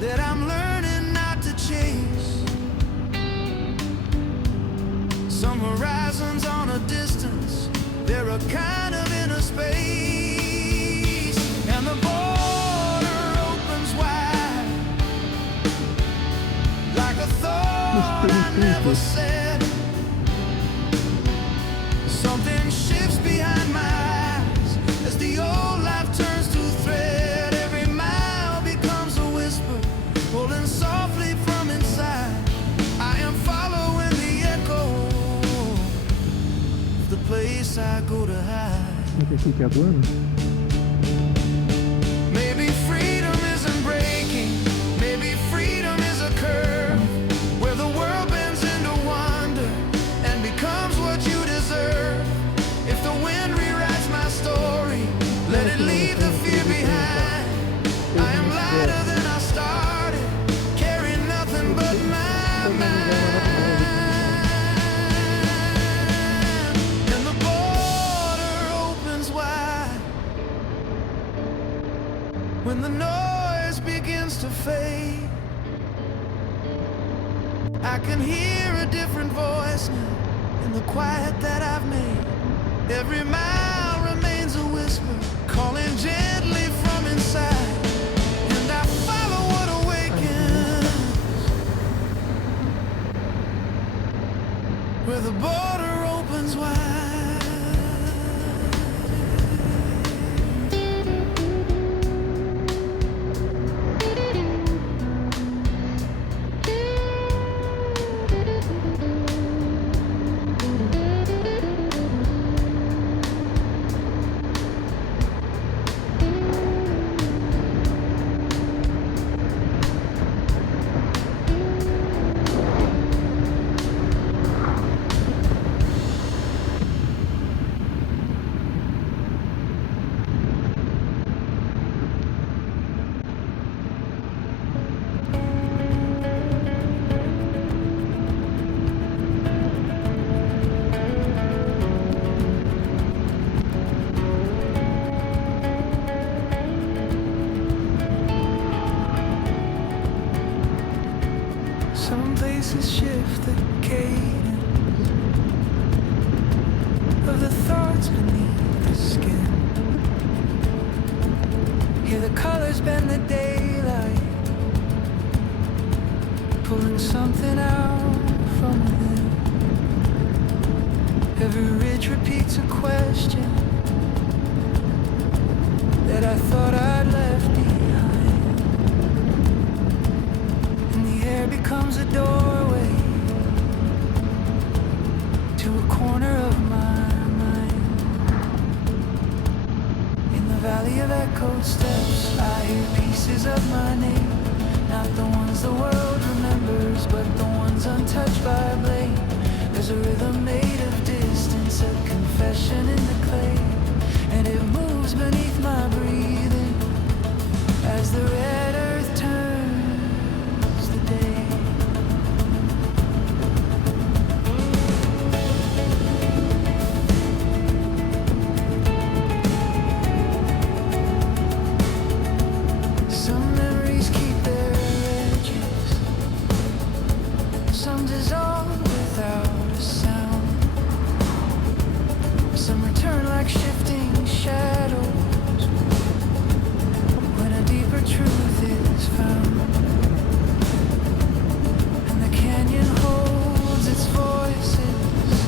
that I'm learning not to chase. Some horizons on a distance, they're a kind of inner space. And the border opens wide like a thought I never said. Something shifts behind my eyes as the old life turns to thread. Every mile becomes a whisper, pulling softly from inside. I am following the echo of the place I go to hide. Será que aqui que é a aduana? Maybe freedom isn't breaking, maybe freedom is a curve, where the world bends into wonder and becomes what you deserve. If the wind rewrites my story, let it leave the fear behind. I am lighter than I started, carry nothing but my mind. And the border opens wide when the noise begins to fade. I can hear a different voice now in the quiet that I've made. Every mile remains a whisper, calling gently from inside. And I follow what awakens, where the border opens wide. Some places shift the cadence of the thoughts beneath the skin. Hear the colors bend the daylight, pulling something out from within. Every ridge repeats a question that I thought I'd left behind. And the air becomes a doorway to a corner of my mind. In the valley of echoed steps, I hear pieces of my name. Not the ones the world remembers, but the ones untouched by blame. There's a rhythm made of distance, a confession in the clay, and it moves beneath my breathing as the red earth turns the day. Some memories keep their edges, some dissolve without a sound, some return like shifting shadows when a deeper truth is found. And the canyon holds its voices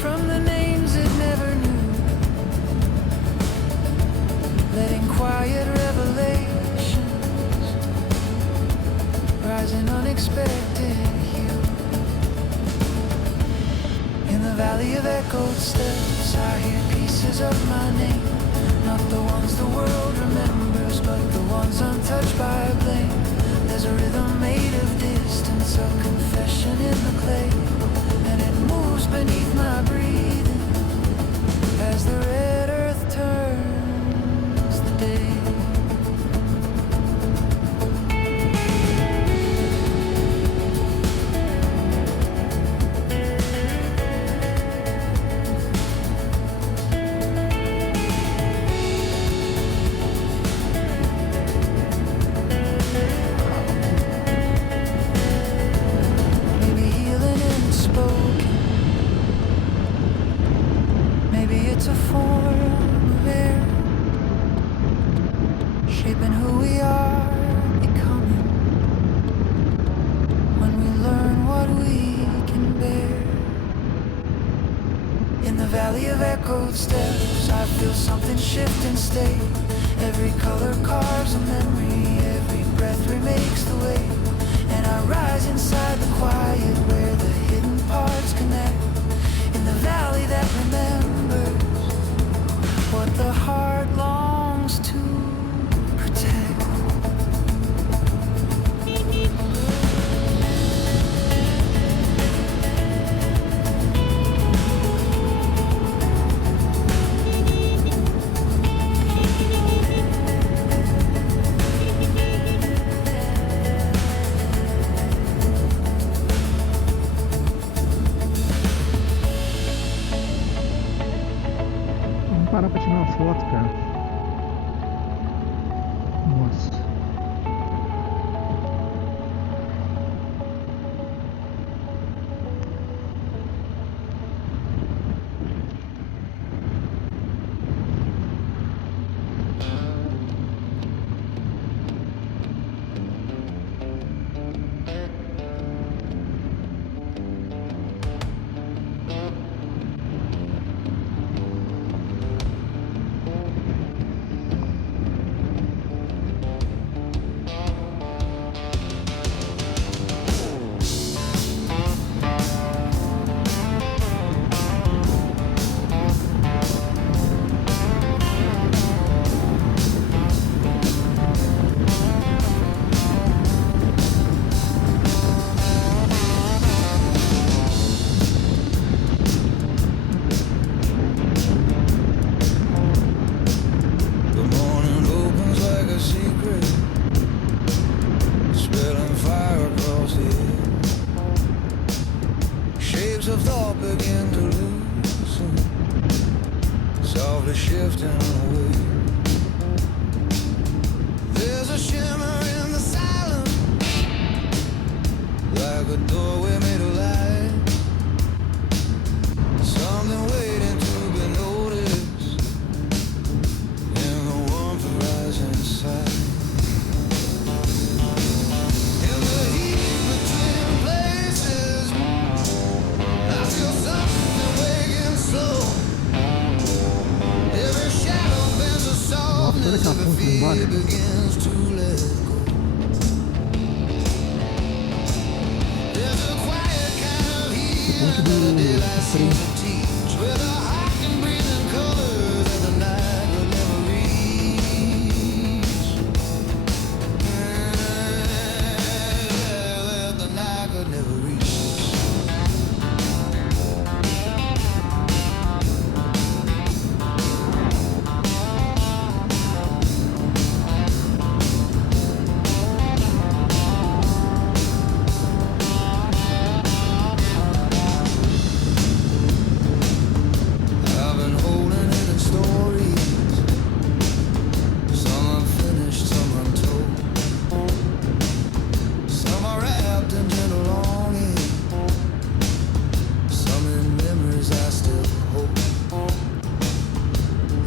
from the names it never knew, letting quiet revelations rise in unexpected hue. In the valley of echoed steps, I hear pieces of my name. Not the ones the world remembers, but the ones untouched by blame. There's a rhythm made of distance, a confession in the clay, and it moves beneath my breathing as the red earth turns the day. Maybe healing isn't spoken. Maybe it's a form of air, shaping who we are becoming when we learn what we can bear. In the valley of echoed steps, I feel something shift and stay. Every color carves a memory, every breath remakes the way. And I rise inside the quiet where the hidden parts connect. In the valley that remembers what the heart longs to protect. Vamos parar pra tirar uma foto, cara. Nossa. drifting away. There's a shimmer in the silence like a doorway made of light. Something waiting to be noticed in the warmth of rising sun. In the heat between places, I feel something waking slow. Every shadow bends a softness, every fear begins to let go. There's a quiet kind of healing that the daylight seems to teach, where the heart can breathe in colors that the night will never reach. That the night could never reach. I've been holding hidden stories, some unfinished, some untold. Some are wrapped in gentle longing, some in memories I still hold.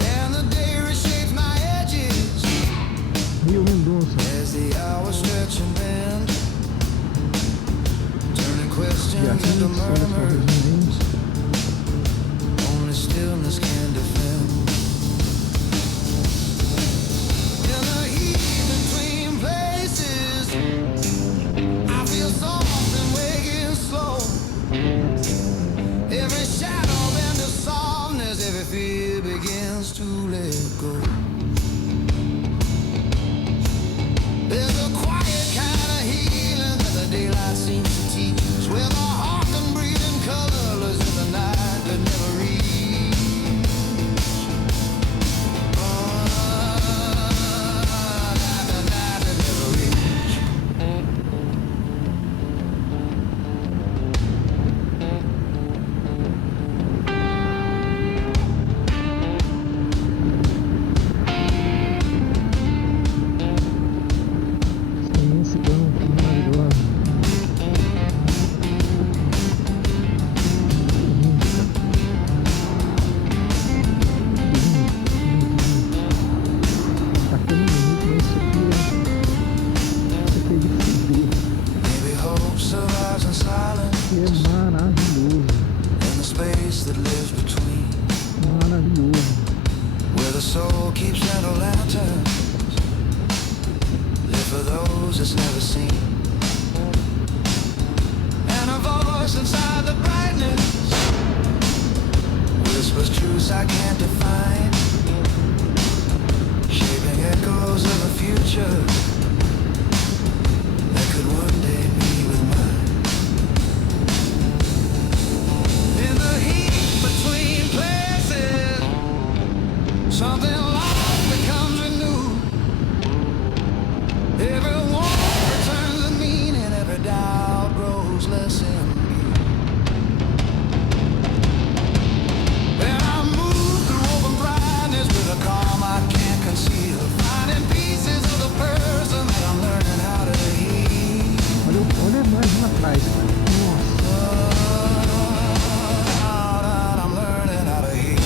And the day reshapes my edges Rio Mendoza. as the hours stretch and bend, turning Dia questions 20, into olha só, murmurs 2020. only stillness can defend. In the heat between places, I feel something waking slow. Every shadow bends to softness, every fear begins to let go. There's a quiet kind of healing that the daylight seems to teach, where the heart can breathe in colors that the night could never reach. That the night could never reach. Essa imensidão, que maravilhosa. Tá ficando bonito, mas isso aqui é de fuder. Maybe hope survives in silence, Que é maravilhoso. in the space that lives between, Maravilhoso. where the soul keeps gentle lanterns lit for those it's never seen. And a voice inside the brightness whispers truths I can't define, shaping echoes of a future that could one day be with mine. In the heat between places, something lost becomes renewed. Every war returns to meaning, every doubt grows less in view. And I move through open blindness with a calm I can't conceal, finding pieces of the person that I'm learning how to heal. Olha mais lá atrás, cara. Nossa. I'm learning how to heal.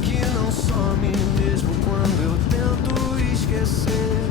que não some mesmo quando eu tento esquecer.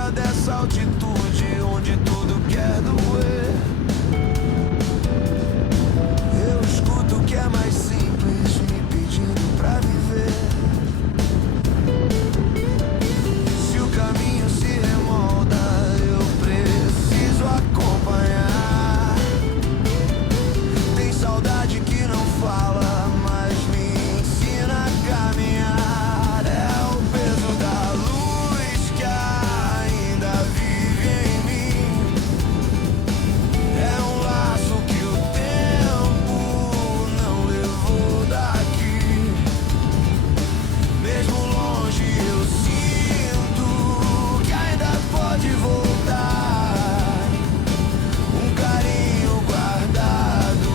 força dessa altitude onde tudo quer doer. Eu escuto o que é mais simples me pedindo pra viver. Se o caminho se remolda, eu preciso acompanhar. Tem saudade que não fala, mas me ensina a caminhar. É o peso da luz que ainda vive em mim. É um laço que o tempo não levou daqui. Mesmo longe eu sinto que ainda pode voltar. Um carinho guardado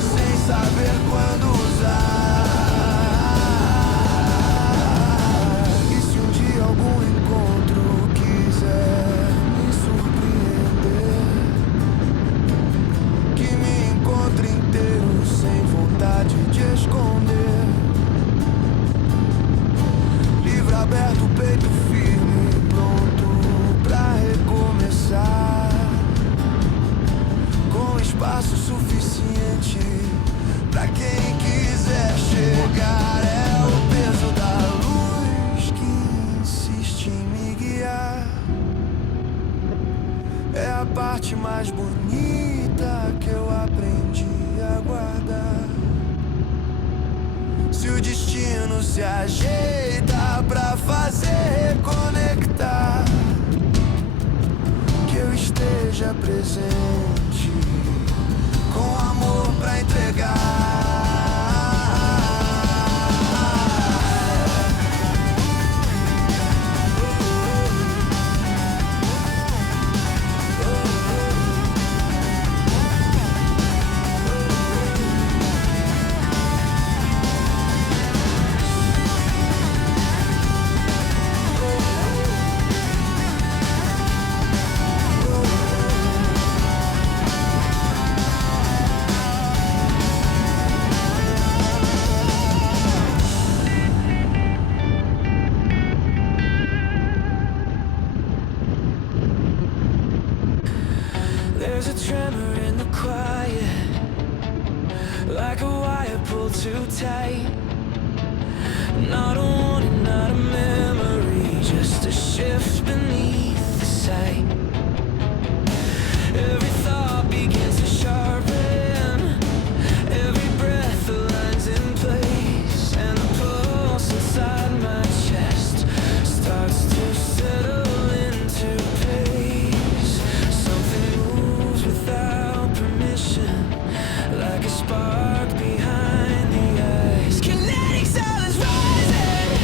sem saber quando usar. E se um dia algum encontro quiser me surpreender, que me encontre inteiro sem vontade de esconder. Livro aberto, peito firme, pronto pra recomeçar. Com espaço suficiente pra quem quiser chegar. É o peso da luz que insiste em me guiar. É a parte mais bonita que eu aprendi a guardar. Se o destino se ajeita pra fazer reconectar, que eu esteja presente com amor pra entregar. There's a tremor in the quiet, like a wire pulled too tight. Not a warning, not a memory, just a shift beneath the sight. Every thought begins to sharpen, every breath aligns in place, and the pulse inside my chest starts to settle into pace. Something moves without permission, like a spark behind the eyes. Kinetic silence rising.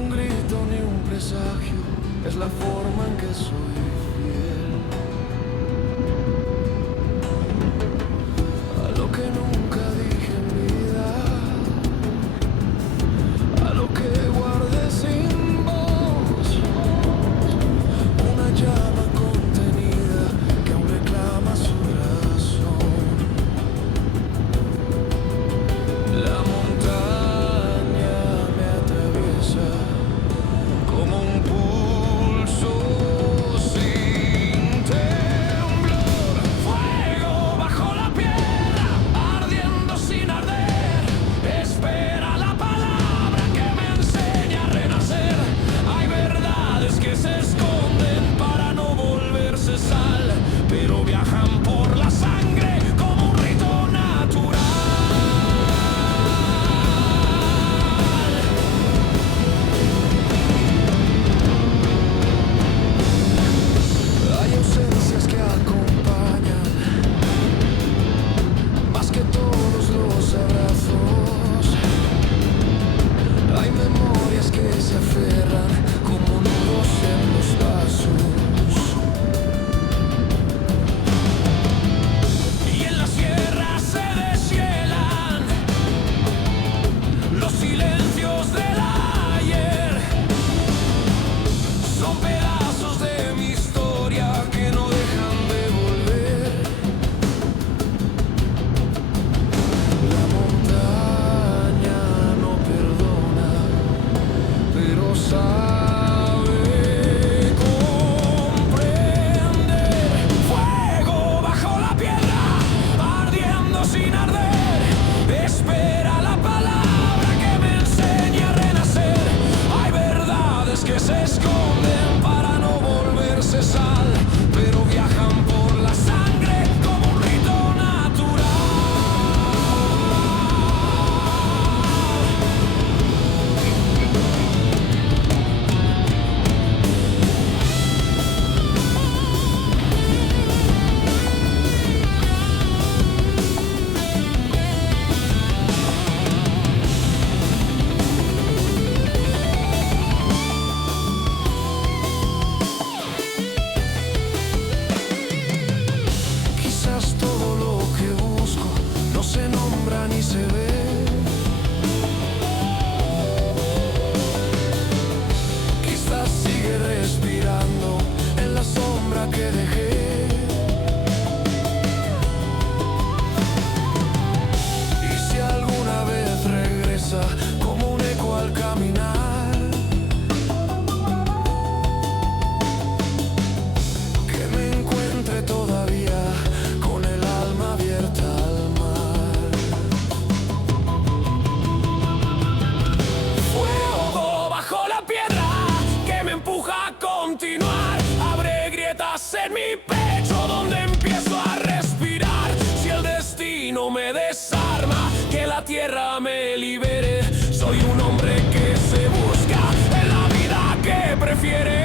un grito ni un presagio, es la forma en que soy fiel a lo que nunca dije en vida, a lo que guardé sin voz, una llama contenida que aún reclama su razón. La montaña me atraviesa como un pulso sin temblor. Fuego bajo la piedra, ardiendo sin arder. Espera la palabra que me enseña a renacer. Hay verdades que se esconden para no volverse sal, pero viajan por la sangre como un rito natural. Hay ausencias que acompañan más que todos los abrazos. Hay memorias que se aferran como nudos en los vasos. Y en la sierra se deshielan los silencios del ayer. Son pedazos de mi historia que no dejan de volver. La montaña no perdona, pero sabe comprender. Fuego bajo la piedra, ardiendo sin arder. Espera la palabra que me enseñe a renacer. Hay verdades que se esconden para no volverse sal, pero viajan por la sangre como un rito natural. Quizás todo lo que busco no se nombra ni se ve. Quizás sigue respirando en la sombra que dejé. Y si alguna vez regresa como un eco al caminar, que me encuentre todavía con el alma abierta al mar. Fuego bajo la piedra que me empuja a continuar. Abre grietas en mi pecho donde empiezo a respirar. Si el destino me desarma, que la tierra me libere. Soy un hombre que se busca en la vida que prefiere.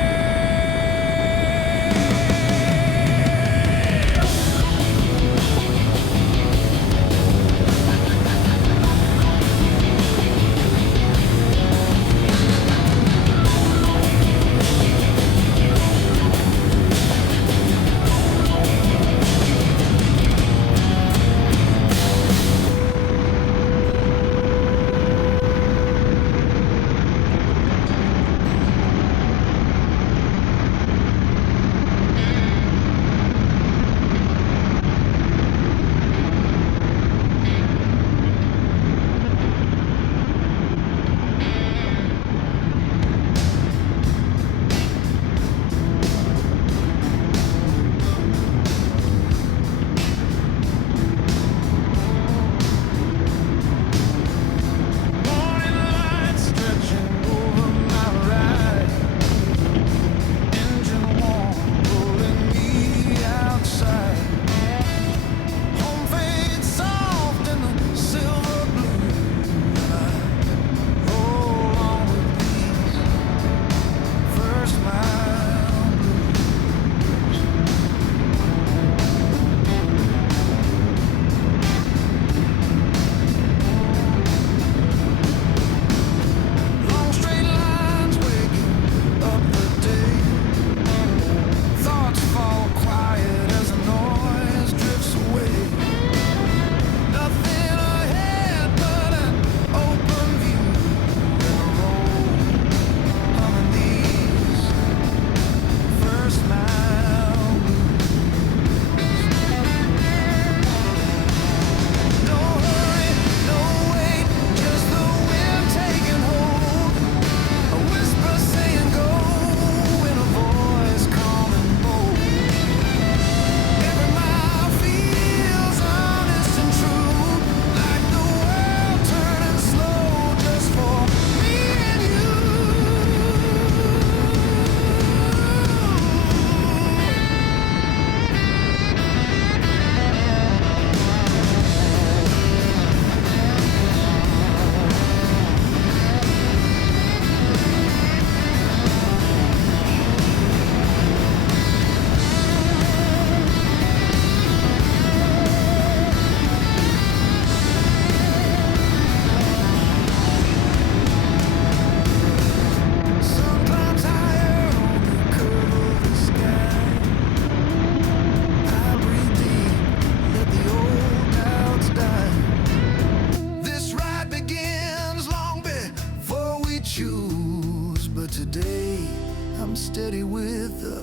I'm steady with the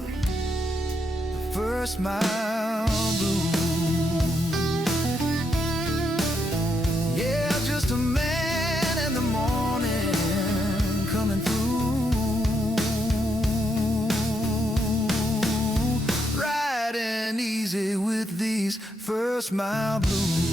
first mile blues. Yeah, just a man in the morning coming through, riding easy with these first mile blues.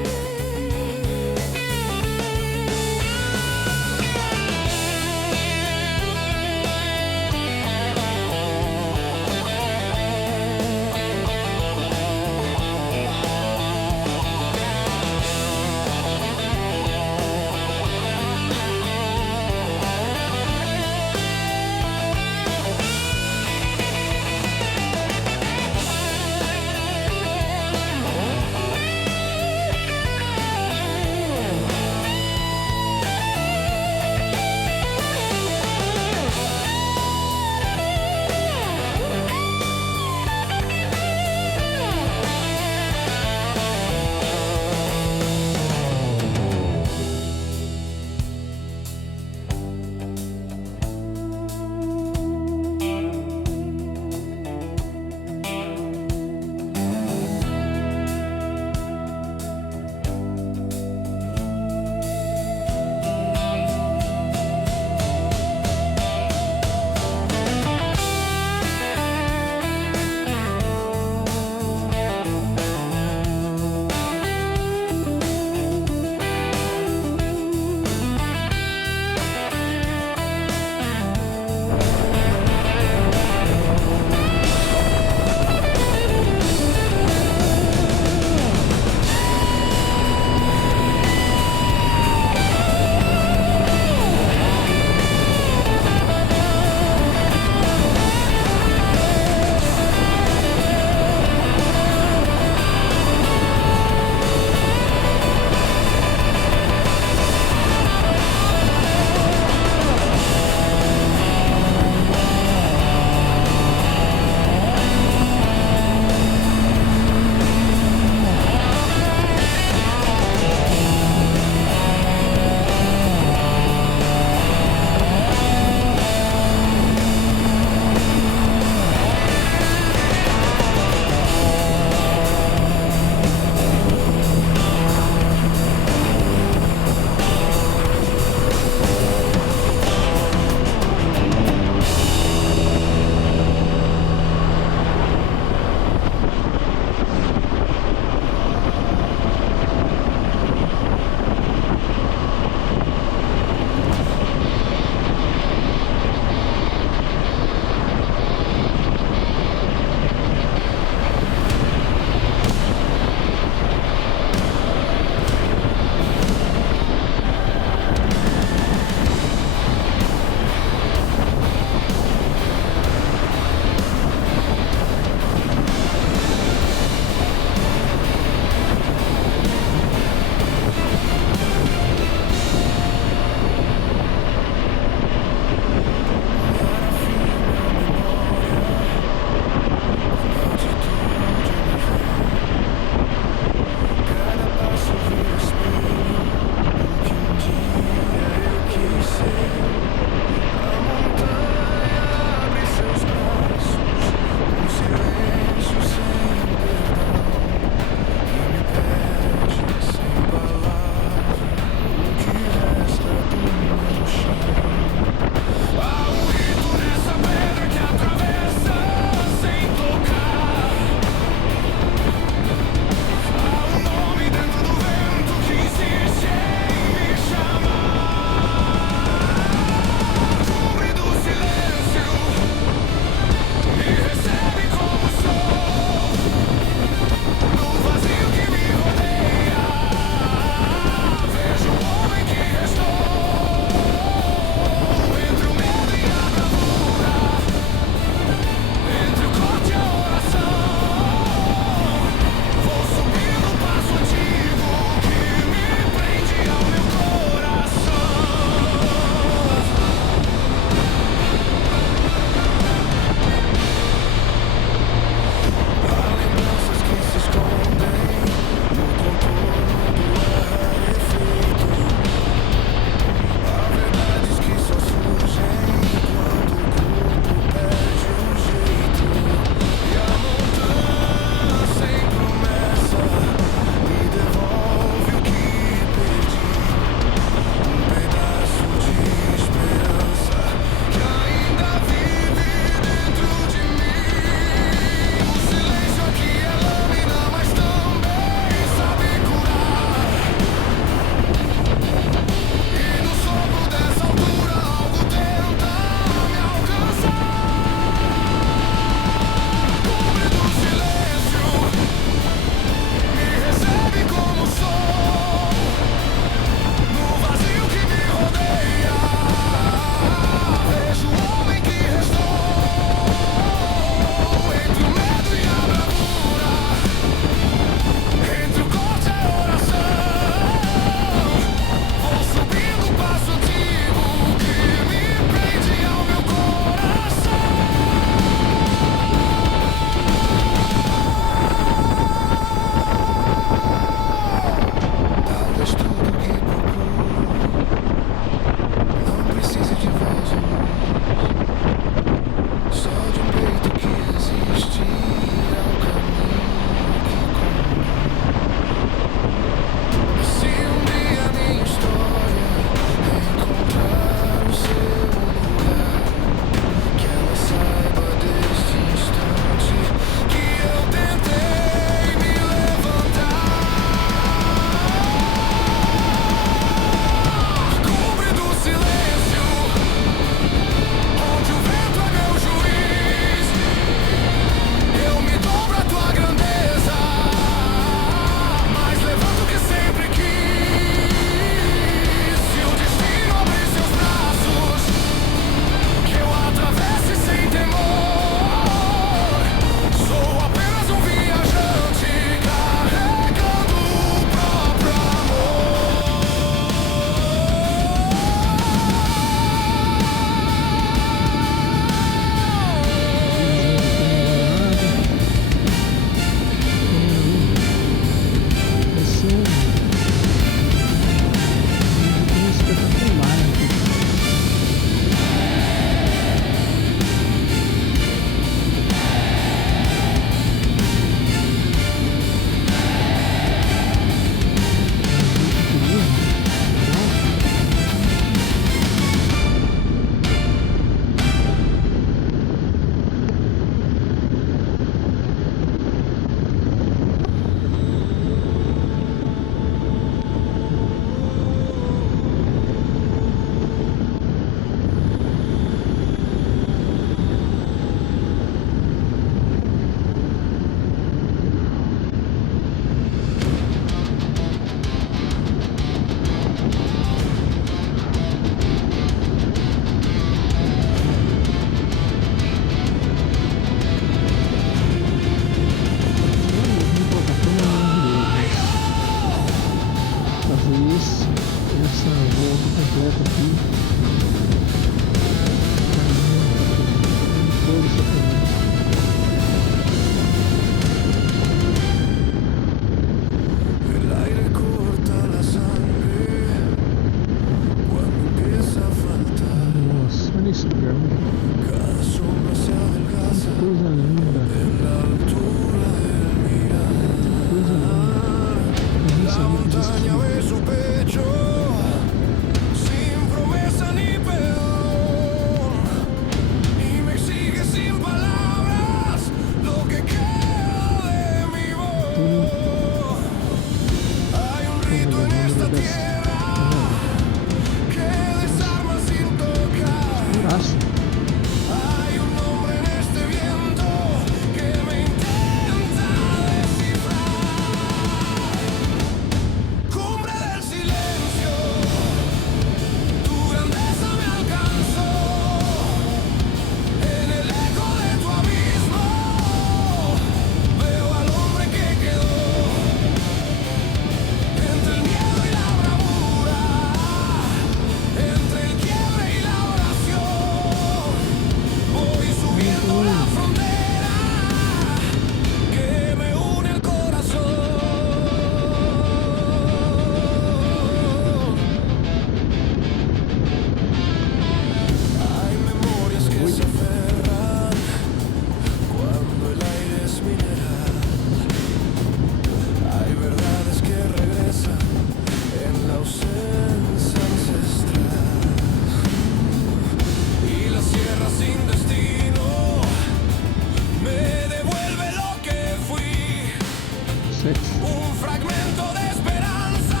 vocês. Un fragmento de esperanza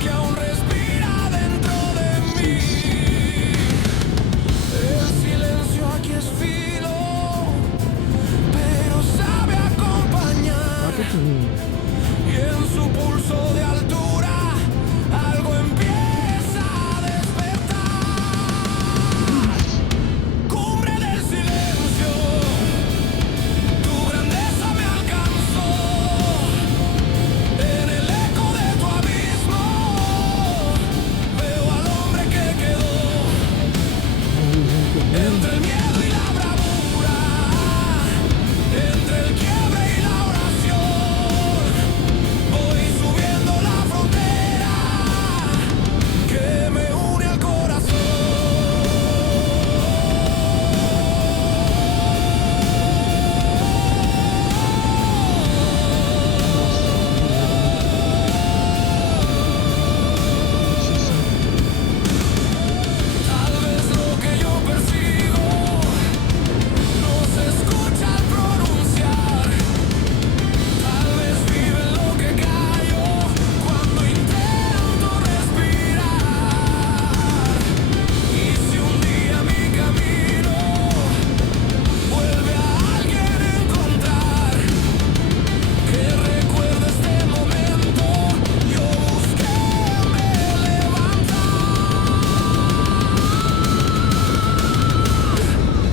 que aún respira dentro de mí. El silencio aquí es filo, pero sabe acompañar. Y en su pulso de altura algo empieza a despertar. Cumbre del silencio, tu grandeza me alcanzó. En el eco de tu abismo veo al hombre que quedó. Entre el miedo y la bravura, entre el quiebre y la oración, voy subiendo la frontera que me une al corazón. Tal vez lo que yo persigo no se escucha al pronunciar. Tal vez vive en lo que callo cuando intento respirar. Y si un día mi camino vuelve a alguien encontrar que recuerde este momento, yo busqué me levantar.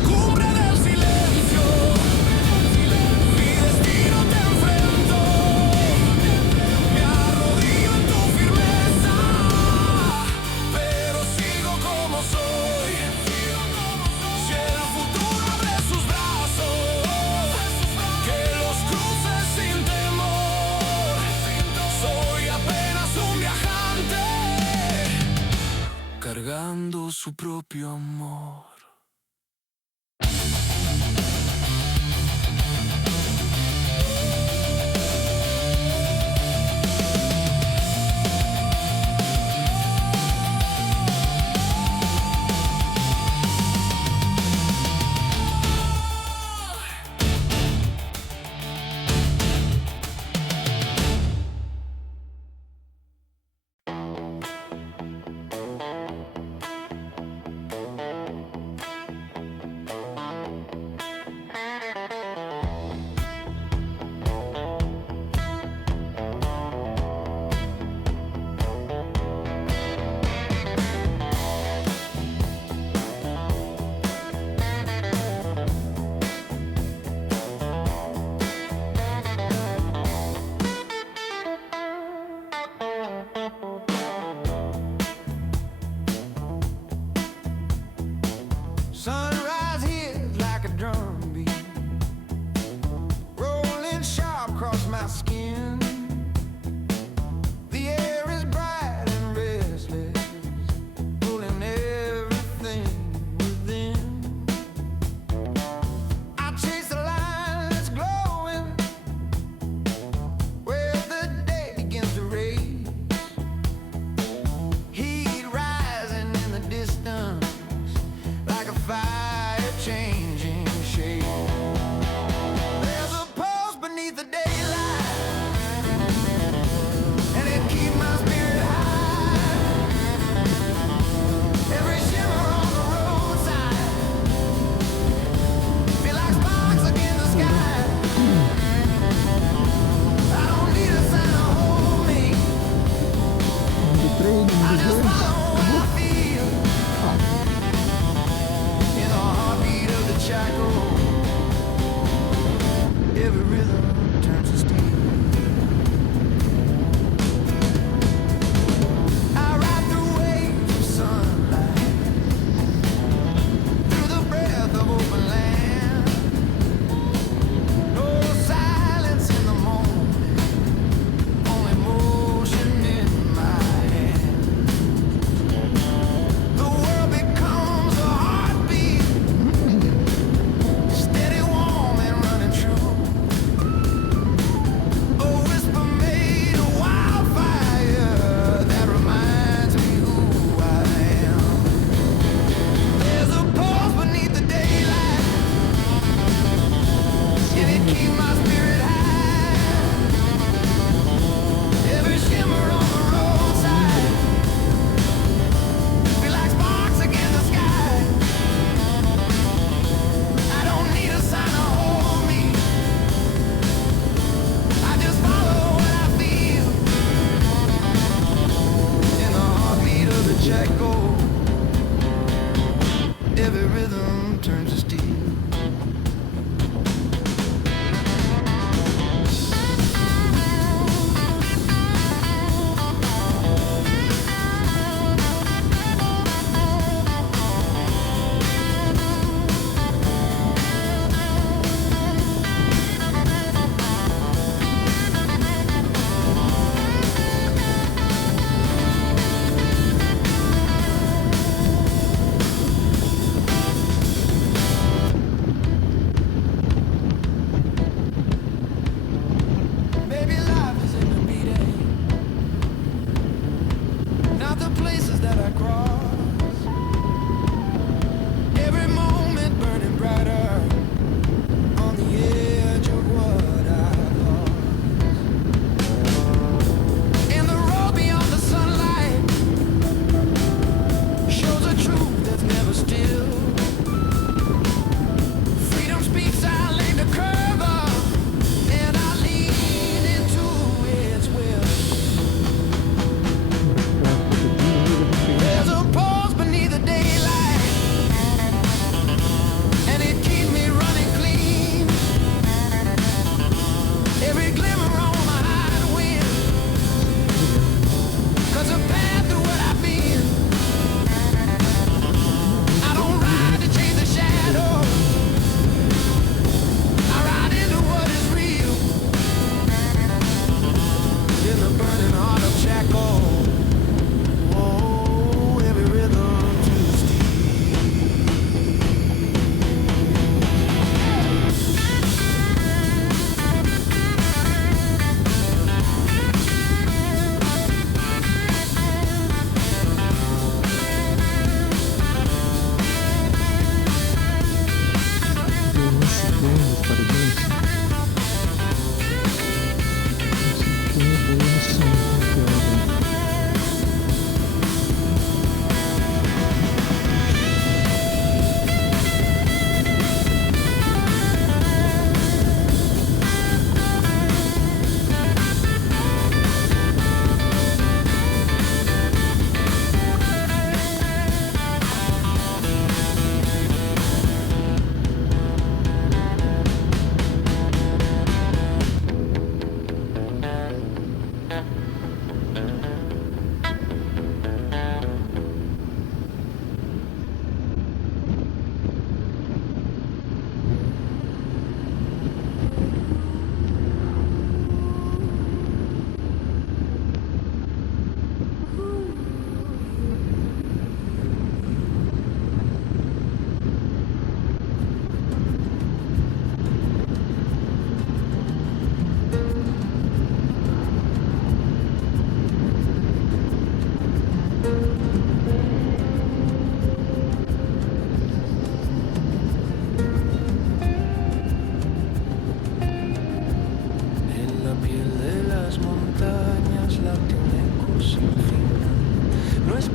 Cumbre del silencio, mi destino te enfrento. Me arrodillo en tu firmeza, pero sigo como soy. Si el futuro abre sus brazos, que los cruce sin temor. Soy apenas un viajante, cargando su propio amor.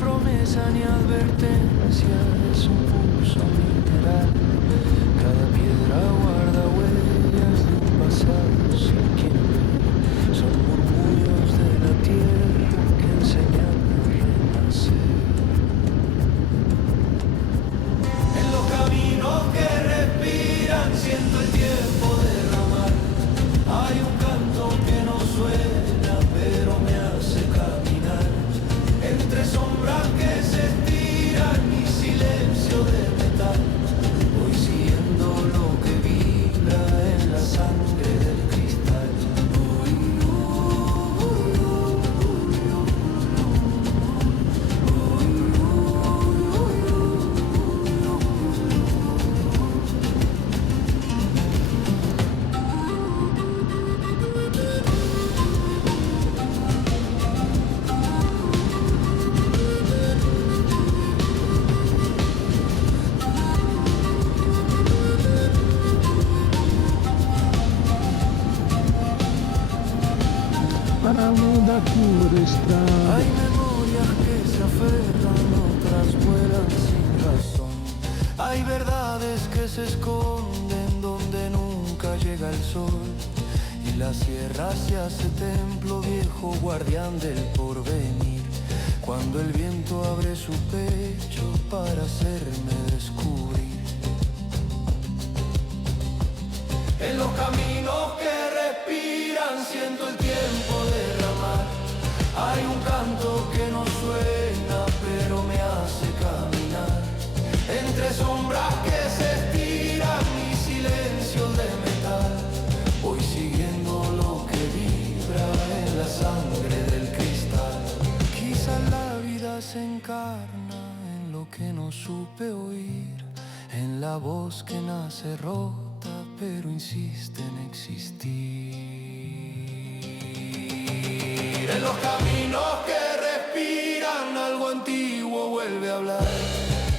promesa ni advertencia, es un pulso literal. Cada piedra guarda huellas de un pasado sin quien ver. Son murmullos de la tierra que enseñan a renacer. En los caminos que respiran siento el tiempo derramar. Hay un canto que no suena pero me hace caminar. Entre sombras que se estiran y silencio de metal. Voy siguiendo lo que vibra en la sangre del cristal. Para além da curva estrada. Hay memorias que se aferran, otras vuelan sin razón. Hay verdades que se esconden donde nunca llega el sol. Y la sierra se hace templo viejo, guardián del porvenir. Cuando el viento abre su pecho para hacerme descubrir. En los caminos que respiran siento el tiempo derramar. Hay un canto que no suena pero me hace caminar. Entre sombras que se estiran y silencios de metal. Voy siguiendo lo que vibra en la sangre del cristal. Quizás la vida se encarna en lo que no supe oír. En la voz que nace rota pero insiste en existir. En los caminos que respiran algo antiguo vuelve a hablar.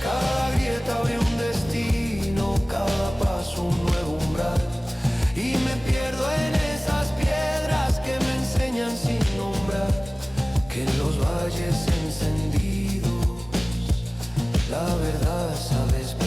Cada grieta abre un destino, cada paso un nuevo umbral. Y me pierdo en esas piedras que me enseñan sin nombrar que en los valles encendidos la verdad sabe esperar.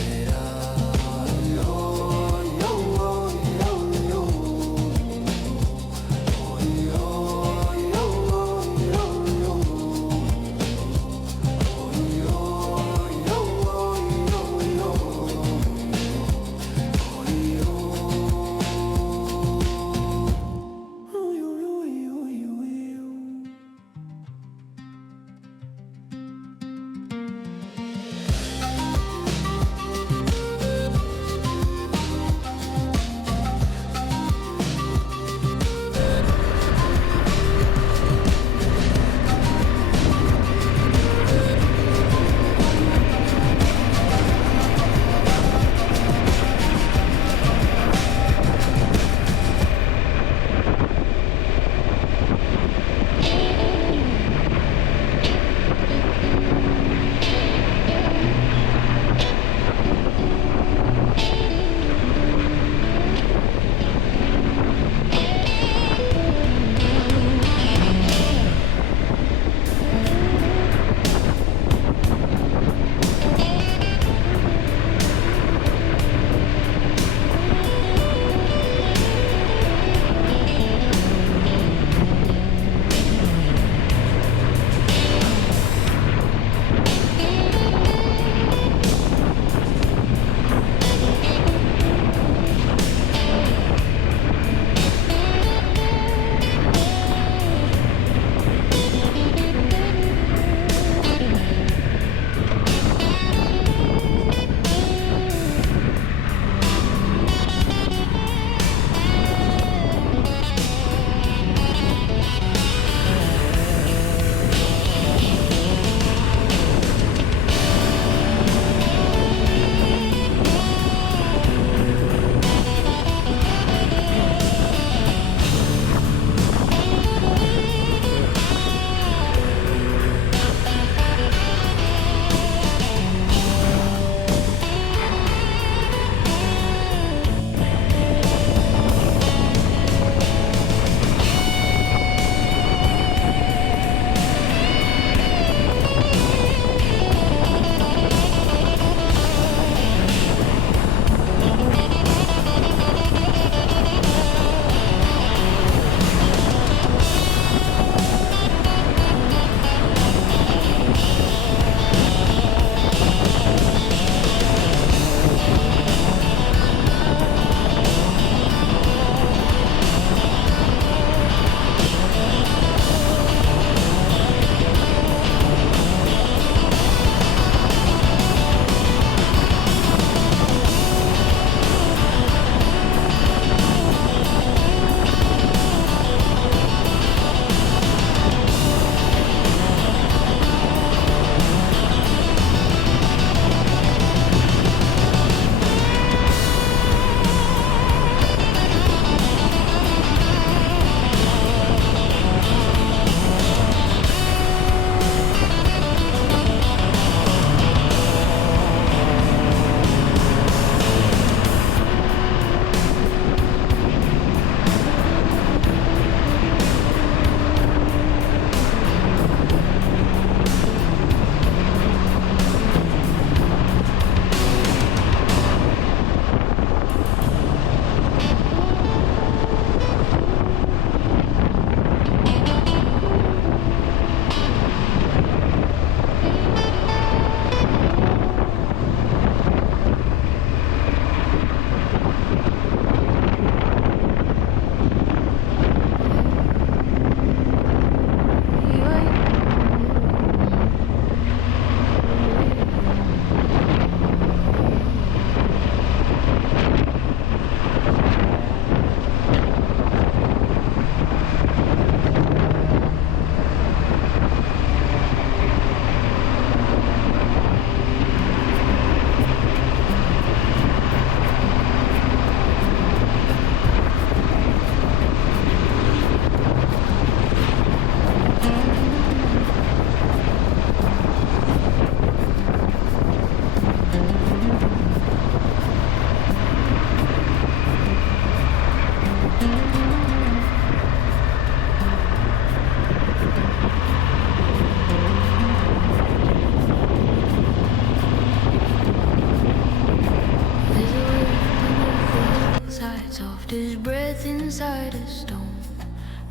breath inside a stone.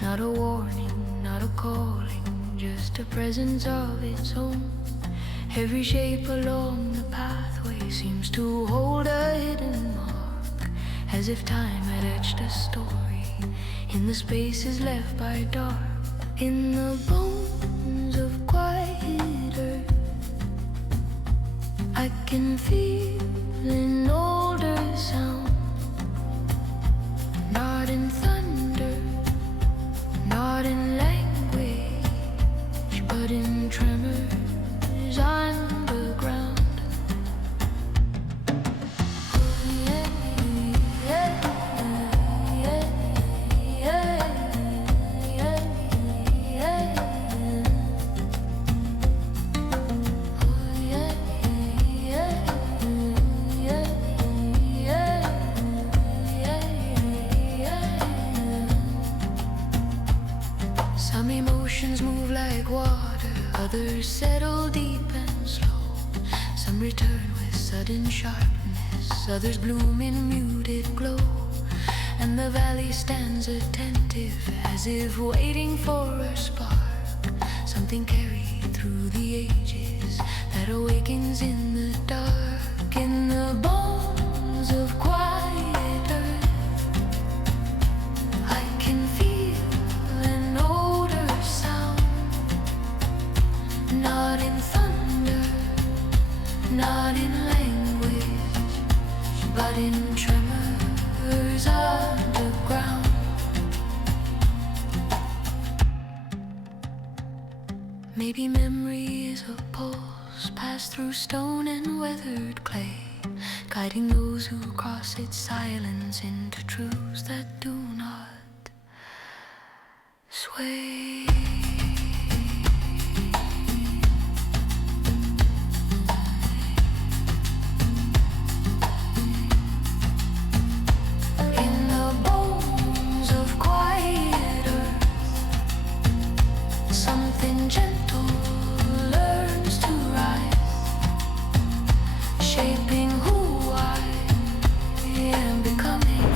Not a warning, not a calling, just a presence of its own. Every shape along the pathway seems to hold a hidden mark, as if time had etched a story in the spaces left by dark. In the bones of quiet earth, I can feel an older sound. Not in thunder, not in language, but in tremors underground. Some emotions move like water, others settle deep and slow. Some return with sudden sharpness, others bloom in muted glow. And the valley stands attentive, as if waiting for a spark, something carried through the ages that awakens in the dark. In the bones of quiet earth, I can feel an older sound. Not in thunder, not in language, but in tremors underground. Maybe memory is a pulse passed through stone and weathered clay, guiding those who cross its silence into truths that do not sway. In the bones of quiet earth, something gentle learns to rise, shaping who I am becoming.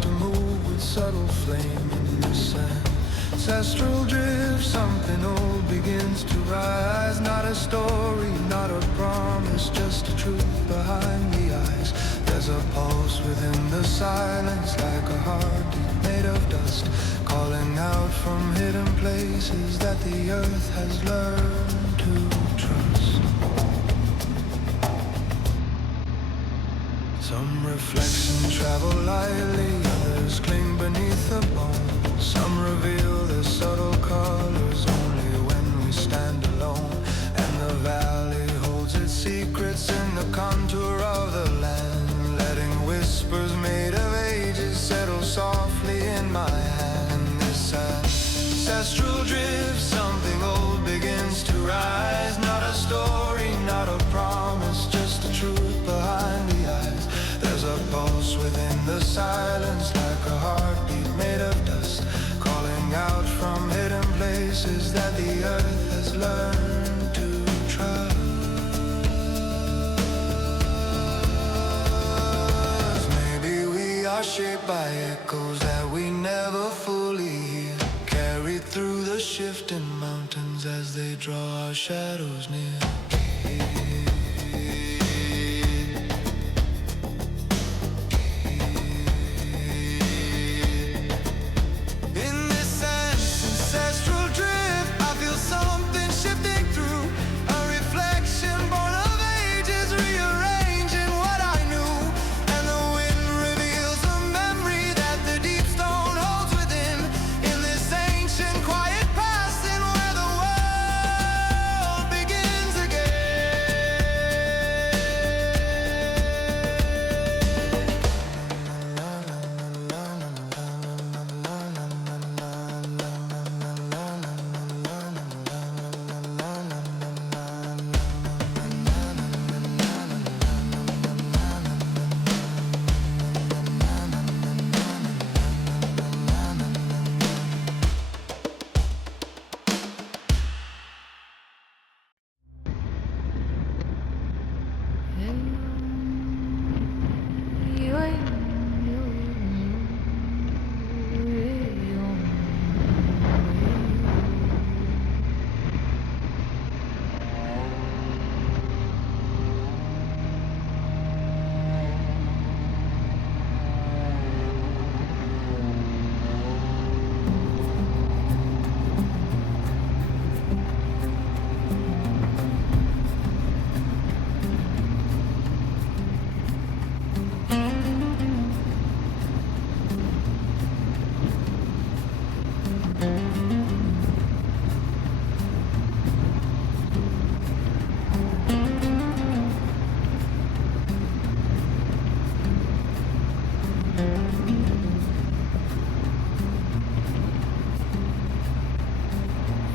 to move with subtle flame in the sand. Ancestral drift, something old begins to rise. Not a story, not a promise, just a truth behind the eyes. There's a pulse within the silence, like a heartbeat made of dust, calling out from hidden places that the earth has learned to trust. Some reflections travel lightly, others cling beneath the bone. Some reveal their subtle colors only when we stand alone. And the valley holds its secrets in the contour of the land, letting whispers made of ages settle softly in my hand. This ancestral drift, something old begins to rise. Not a story, not a promise, just the truth behind the eyes. There's a pulse within the silence, like a heartbeat made of dust, calling out from hidden places that the earth has learned to trust. Maybe we are shaped by echoes that we never fully hear, carried through the shifting mountains as they draw our shadows near.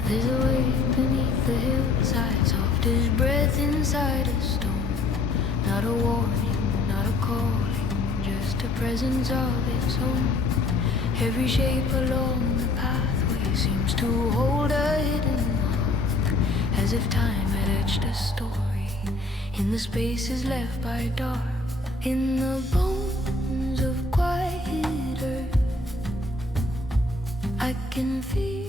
There's a weight beneath the hillside, soft as breath inside a stone. Not a warning, not a calling, just a presence of its own. Every shape along the pathway seems to hold a hidden mark, as if time had etched a story in the spaces left by dark. In the bones of quiet earth, I can feel